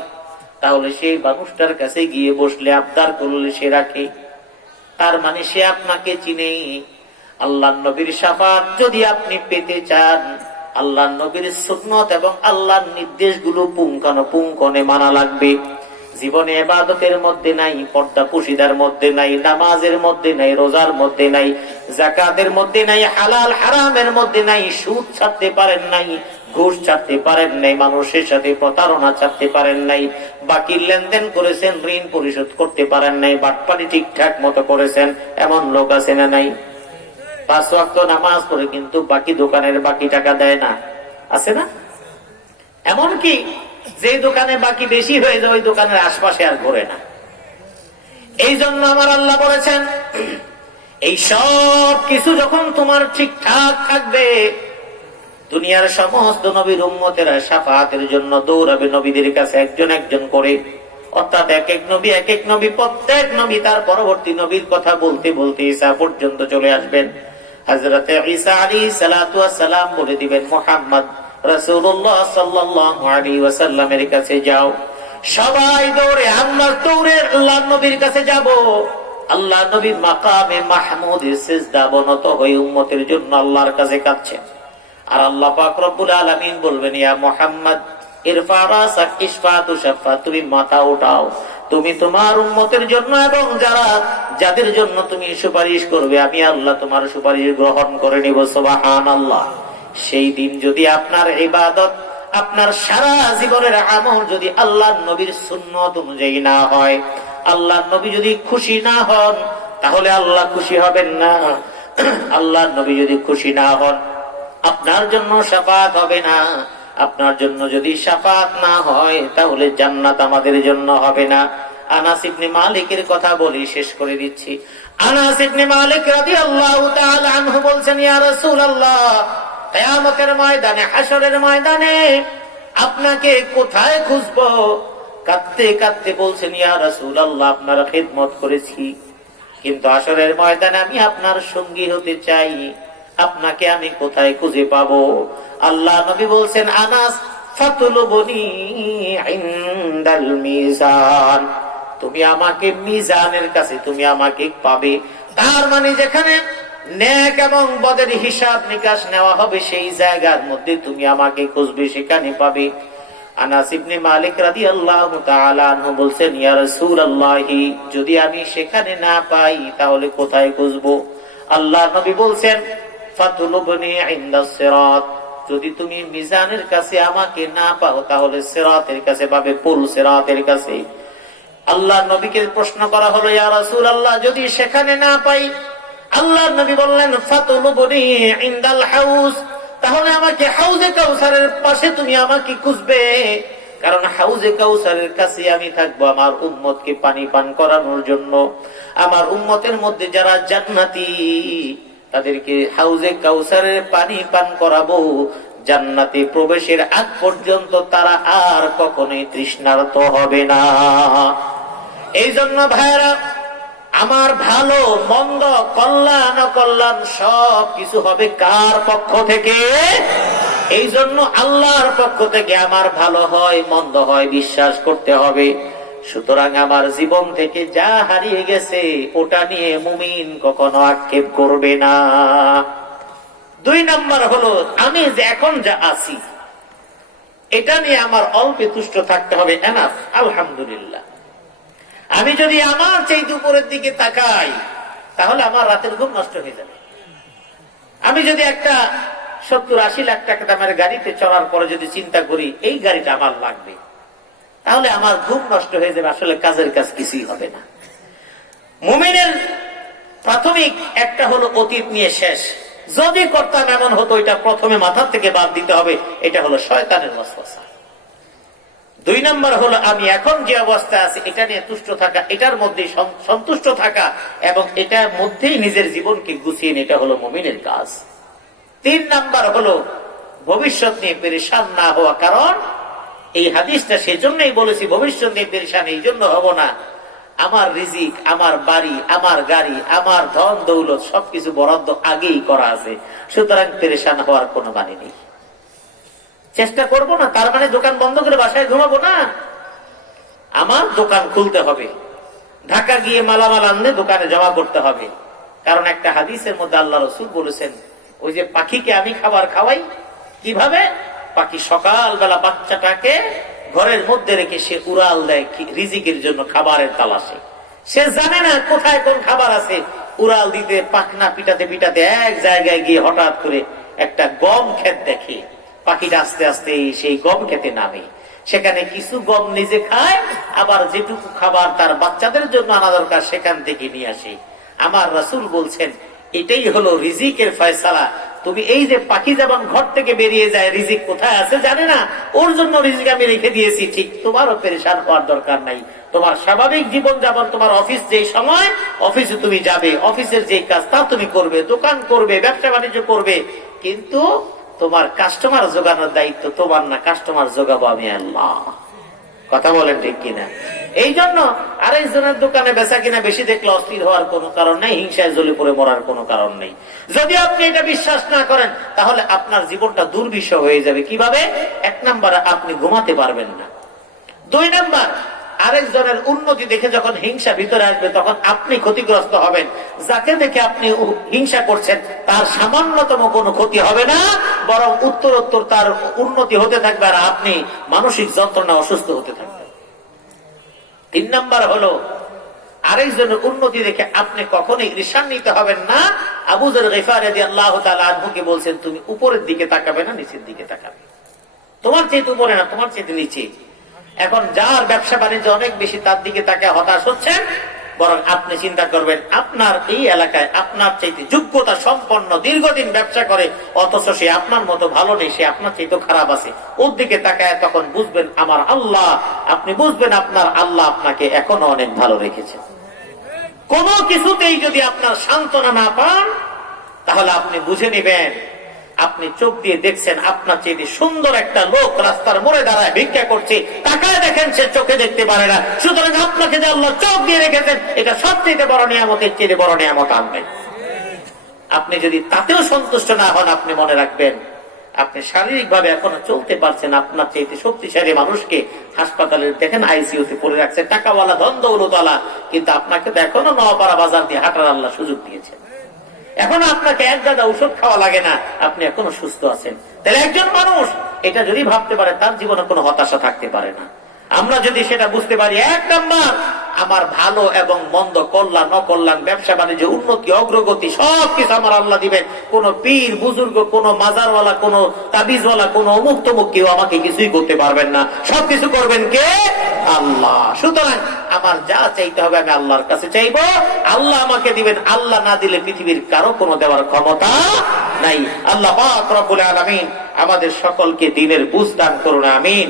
তাহলে সেই মানুষটার কাছে গিয়ে বসলে আবদার করলে সে রাখে, তার মানে সে আপনাকে চিনে। আল্লাহর নবীর শাফাত যদি আপনি পেতে চান, আল্লাহর নবীর সুন্নত এবং আল্লাহর নির্দেশগুলো পুঙ্খানুপুঙ্খনে মানা লাগবে। জীবনে ইবাদতের মধ্যে নাই, পর্দা পুশিদার মধ্যে নাই, নামাজের মধ্যে নাই, রোজার মধ্যে নাই, যাকাতের মধ্যে নাই, হালাল হারামের মধ্যে নাই, সুদ ছাড়তে পারেন নাই, ঘুষ ছাড়তে পারেন নাই, মানুষের সাথে প্রতারণা ছাড়তে পারেন নাই, বাকি লেনদেন করেছেন, ঋণ পরিশোধ করতে পারেন নাই, বাটপারি ঠিকঠাক মতো করেছেন, এমন লোক আছে না নাই? 5 ওয়াক্ত নামাজ পড়ে কিন্তু বাকি দোকানের বাকি টাকা দেয় না, আছে না? এমন কি যে দোকানে বাকি বেশি হয়ে যায় ওই দোকানের আশপাশে আর ঘোরে না। এই জন্য আমার আল্লাহ বলেছেন, এই সব কিছু যখন তোমার ঠিকঠাক থাকবে, দুনিয়ার সমস্ত নবীর উম্মতেরা শাফাতের জন্য দৌড়াবে নবীদের কাছে একজন একজন করে, অর্থাৎ এক এক নবী প্রত্যেক নবী তার পরবর্তী নবীর কথা বলতে বলতে ঈসা পর্যন্ত চলে আসবেন। হযরতে ঈসা আলাইহিস সালাতু ওয়াস সালাম বলে দিবেন, মুহাম্মদ রাসূলুল্লাহ সাল্লাল্লাহু আলাইহি ওয়াসাল্লামের কাছে যাও। সবাই দৌড়ে, আমরা দৌড়ে আল্লাহর নবীর কাছে যাব। আল্লাহ নবী মাকামে মাহমুদে সিজদা অবনত হয়ে উম্মতের জন্য আল্লাহর কাছে কাঁদছেন। আর আল্লাহ পাক রব্বুল আলামিন বলবেন, ইয়া মুহাম্মদ ইরফা রাসাক ইশফা তুশফা, তুমি মাথা উঠাও, তুমি তোমার উম্মতের জন্য এবং যাদের জন্য তুমি সুপারিশ করবে, আমি আল্লাহ তোমার সুপারিশ গ্রহণ করে নিব। সুবহানাল্লাহ। সেই দিন যদি আপনার ইবাদত, আপনার সারা জীবনের আমল যদি আল্লাহর নবীর সুন্নত অনুযায়ী না হয়, আল্লাহর নবী যদি খুশি না হন, তাহলে আল্লাহ খুশি হবেন না। আল্লাহর নবী যদি খুশি না হন, আপনার জন্য শাফাত হবে না। আপনার জন্য যদি শাফাত না হয়, তাহলে জান্নাত আমাদের জন্য হবে না। আনাস ইবনে মালিকের কথা বলি, শেষ করে দিচ্ছি। আনাস ইবনে মালিক রাদিয়াল্লাহু তাআলা আনহু বলছেন, ইয়া রাসূলুল্লাহ, কিয়ামতের ময়দানে, হাসরের ময়দানে আপনাকে কোথায় খুঁজবো? কাঁদতে কাঁদতে বলছেন, ইয়া রাসূলুল্লাহ, আপনার খিদমত করেছি, কিন্তু হাসরের ময়দানে আমি আপনার সঙ্গী হতে চাই, আপনাকে আমি কোথায় খুঁজে পাবো? আল্লাহ নবী বলছেন, আনাস, ফাতুলুবনি ইনদাল মিজান, তুমি আমাকে মিজানের কাছে তুমি আমাকে পাবে। তার মানে যেখানে নেক এবং বদের হিসাব নিকাশ নেওয়া হবে, সেই জায়গার মধ্যে তুমি আমাকে খুঁজবে, সেখানে পাবে। আনাস ইবনে মালিক রাদিয়াল্লাহু তাআলা আনহু বলছেন, ইয়া রাসূলুল্লাহ, যদি আমি সেখানে না পাই তাহলে কোথায় খুঁজবো? আল্লাহ নবী বলছেন, ফাতুলুবনি ইনদাস সিরাত, যদি তুমি মিজানের কাছে আমাকে না পাও তাহলে সিরাতের কাছে পাবে, পুল সিরাতের কাছে। আল্লাহ নবীকে প্রশ্ন করা হলো, ইয়া রাসূলুল্লাহ, যদি সেখানে না পাই? আল্লাহ নবী বললেন, ফাতুলুবনি ইনদাল হাউজ, তাহলে আমাকে হাউজে কাউসারের পাশে তুমি আমাকে খুঁজবে, কারণ হাউজে কাউসারের কাছে আমি থাকবো আমার উম্মতকে পানি পান করানোর জন্য। আমার উম্মতের মধ্যে যারা জান্নাতি, তাদেরকে হাউজে কাউসারের পানি পান করাবো। জান্নাতে প্রবেশের আগ পর্যন্ত তারা আর কখনোই তৃষ্ণার্ত হবে না। এই জন্য ভাইরা, আমার ভালো মন্দ কল্যাণ অকল্যাণ সব কিছু হবে কার পক্ষ থেকে? এই জন্য আল্লাহর পক্ষ থেকে আমার ভালো হয় মন্দ হয় বিশ্বাস করতে হবে। সুতরাং আমার জীবন থেকে যা হারিয়ে গেছে ওটা নিয়ে মুমিন কখনো আক্ষেপ করবে না। 2 নাম্বার হলো আমি যে এখন যা আছি এটা নিয়ে আমার অল্পে তুষ্ট থাকতে হবে, এনাফ, আলহামদুলিল্লাহ। আমি যদি আমার চাইতে উপরের দিকে তাকাই তাহলে আমার রাতের ঘুম নষ্ট হয়ে যাবে। আমি যদি একটা 70-80 লাখ টাকা দামের গাড়িতে চড়ার পরে যদি চিন্তা করি এই গাড়িটা আমার লাগবে, তাহলে আমার ঘুম নষ্ট হয়ে যাবে, আসলে কাজের কাজ কিছুই হবে না। মুমিনের প্রাথমিক একটা হলো অতীত নিয়ে শেষ। যদি করতাম এমন হতো এটা প্রথমে মাথার থেকে বাদ দিতে হবে, এটা হলো শয়তানের ওয়াসওয়াসা। 2 নাম্বার হলো আমি এখন যে অবস্থায় আছি এটা নিয়ে তুষ্ট থাকা, এটার মধ্যে সন্তুষ্ট থাকা এবং এটার মধ্যেই নিজের জীবনকে গুছিয়ে নিয়ে, এটা হলো মুমিনের কাজ। 3 নাম্বার হলো ভবিষ্যৎ নিয়ে পেরেশান না হওয়া। কারণ এই হাদিসটা সেজন্যই বলেছি, ভবিষ্যৎ নিয়ে পেরেশান এই জন্য হব না, আমার রিজিক, আমার বাড়ি, আমার গাড়ি, আমার ধন দৌলত সবকিছু বরাদ্দ আগেই করা আছে, সুতরাং পেরেশান হওয়ার কোনো মানে নেই। চেষ্টা করব না তার মানে দোকান বন্ধ করে বাসায় ঘুমাবো না, আমার দোকান খুলতে হবে, ঢাকা গিয়ে মালামাল আনলে দোকানে জমা করতে হবে। কারণ একটা হাদিসের মধ্যে আল্লাহ রাসূল বলেছেন, ওই যে পাখিকে আমি খাবার খাওয়াই, কিভাবে? পাখি সকালবেলা বাচ্চাটাকে ঘরের মধ্যে রেখে সে উড়াল দেয় রিজিকের জন্য, খাবারের তালাশে। সে জানে না কোথায় কোন খাবার আছে, উড়াল দিতে পাখনা পিটাতে পিটাতে এক জায়গায় গিয়ে হঠাৎ করে একটা গম ক্ষেত দেখে, পাখিটা আস্তে আস্তে সেই গম খেতে নামে, সেখানে কিছু গম নিজে খায়, আবার যেটুকু খাবার তার বাচ্চাদের জন্য আনা দরকার সেখান থেকে নিয়ে আসে। আমার রাসূল বলছেন এটাই হলো রিজিকের ফয়সালা। তুমি এই যে পাখি যেমন ঘর থেকে বেরিয়ে যায়, রিজিক কোথায় আছে জানে না, ওর জন্য রিজিক আমি রেখে দিয়েছি, ঠিক তোমারও পেরেশান হওয়ার দরকার নাই। তোমার স্বাভাবিক জীবন যাপন, তোমার অফিস যেই সময় অফিসে তুমি যাবে, অফিসের যে কাজ তা তুমি করবে, দোকান করবে, ব্যবসা বাণিজ্য করবে, কিন্তু তোমার কাস্টমার জোগানোর দায়িত্ব তোমার না, কাস্টমার জোগাবো আমি আল্লাহ। কথা বলেন ঠিক কিনা? এই জন্য আরেকজনের দোকানে বেচা কিনা বেশি দেখলে অস্থির হওয়ার কোনো কারণ নেই, হিংসায় জ্বলে পড়ে মরার কোনো কারণ নেই। যদি আপনি এটা বিশ্বাস না করেন তাহলে আপনার জীবনটা দুর্বিষহ হয়ে যাবে। কিভাবে? 1 নাম্বারে আপনি ঘুমাতে পারবেন না। 2 নাম্বার, আরেকজনের উন্নতি দেখে যখন হিংসা ভিতরে আসবে তখন আপনি ক্ষতিগ্রস্ত হবেন। যাকে দেখে আপনি হিংসা করছেন তার সামান্যতম কোনো ক্ষতি হবে না, বরং উত্তরোত্তর তার উন্নতি হতে থাকবে আর আপনি মানসিক যন্ত্রণা অসুস্থ হতে থাকবেন। 3 নাম্বার হলো আরেকজনের উন্নতি দেখে আপনি কখনোই ঈর্ষান্বিত হবেন না। আবু যর গিফারী রাদিয়াল্লাহু তাআলা আনহুকে বলছেন তুমি উপরের দিকে তাকাবে না, নিচের দিকে তাকাবে, তোমার চেয়ে উপরে না, তোমার চেয়ে নিচে। এখন যার ব্যবসা বাণিজ্য অনেক বেশি তার দিকে তাকে হতাশ হচ্ছেন, বরং আপনি চিন্তা করবেন আপনার এই এলাকায় আপনার চাইতে যোগ্যতা সম্পন্ন দীর্ঘদিন ব্যবসা করে অথচ সে আপনার মতো ভালো নেই, সে আপনার চাইতে খারাপ আছে, ওর দিকে তাকায় তখন বুঝবেন আমার আল্লাহ, আপনি বুঝবেন আপনার আল্লাহ আপনাকে এখনো অনেক ভালো রেখেছেন। কোনো কিছুতেই যদি আপনার সান্ত্বনা না পান তাহলে আপনি বুঝে নেবেন আপনি চোখ দিয়ে দেখছেন আপনার চেয়ে সুন্দর একটা লোক রাস্তার মোড়ে দাঁড়ায় ভিক্ষা করছে, তাকায় দেখেন সে চোখে দেখতে পারে না, সুতরাং আপনাকে যে আল্লাহ চোখ দিয়ে রেখেছেন এটা সবচেয়ে বড় নিয়ামতের চেয়ে বড় নিয়ামত আনবেন। আপনি যদি তাতেও সন্তুষ্ট না হন, আপনি মনে রাখবেন আপনি শারীরিক ভাবে এখনো চলতে পারছেন, আপনার চাইতে শক্তিশালী মানুষকে হাসপাতালে দেখেন আইসিইউতে পড়ে রাখছে, টাকাওয়ালা ধন দৌলতওয়ালা, কিন্তু আপনাকে তো এখনো নওয়াপাড়া বাজার দিয়ে হাঁটার আল্লাহ সুযোগ দিয়েছেন, এখনো আপনাকে এক গাদা ঔষধ খাওয়া লাগে না, আপনি এখনো সুস্থ আছেন। তাহলে একজন মানুষ এটা যদি ভাবতে পারে তার জীবনে কোনো হতাশা থাকতে পারে না। আমরা যদি সেটা বুঝতে পারি, 1 নাম্বার আমার ভালো এবং মন্দ, কল্যাণ অকল্যাণ, ব্যবসা বাণিজ্য, উন্নতি অগ্রগতি সবকিছু আমার আল্লাহ দিবেন। কোন পীর বুজুর্গ, কোন মাজারওয়ালা, কোন তাবিজওয়ালা, কোন অমুক তমুক কেউ আমাকে কিছুই করতে পারবেন না, সবকিছু করবেন কে? আল্লাহ। সুতরাং আমার যা চাইতে হবে আমি আল্লাহর কাছে চাইবো, আল্লাহ আমাকে দিবেন, আল্লাহ না দিলে পৃথিবীর কারো কোনো দেওয়ার ক্ষমতা নাই। আল্লাহ পাক রব্বুল আলামিন আমাদের সকলকে দ্বীনের বুঝ দান করুন, আমিন।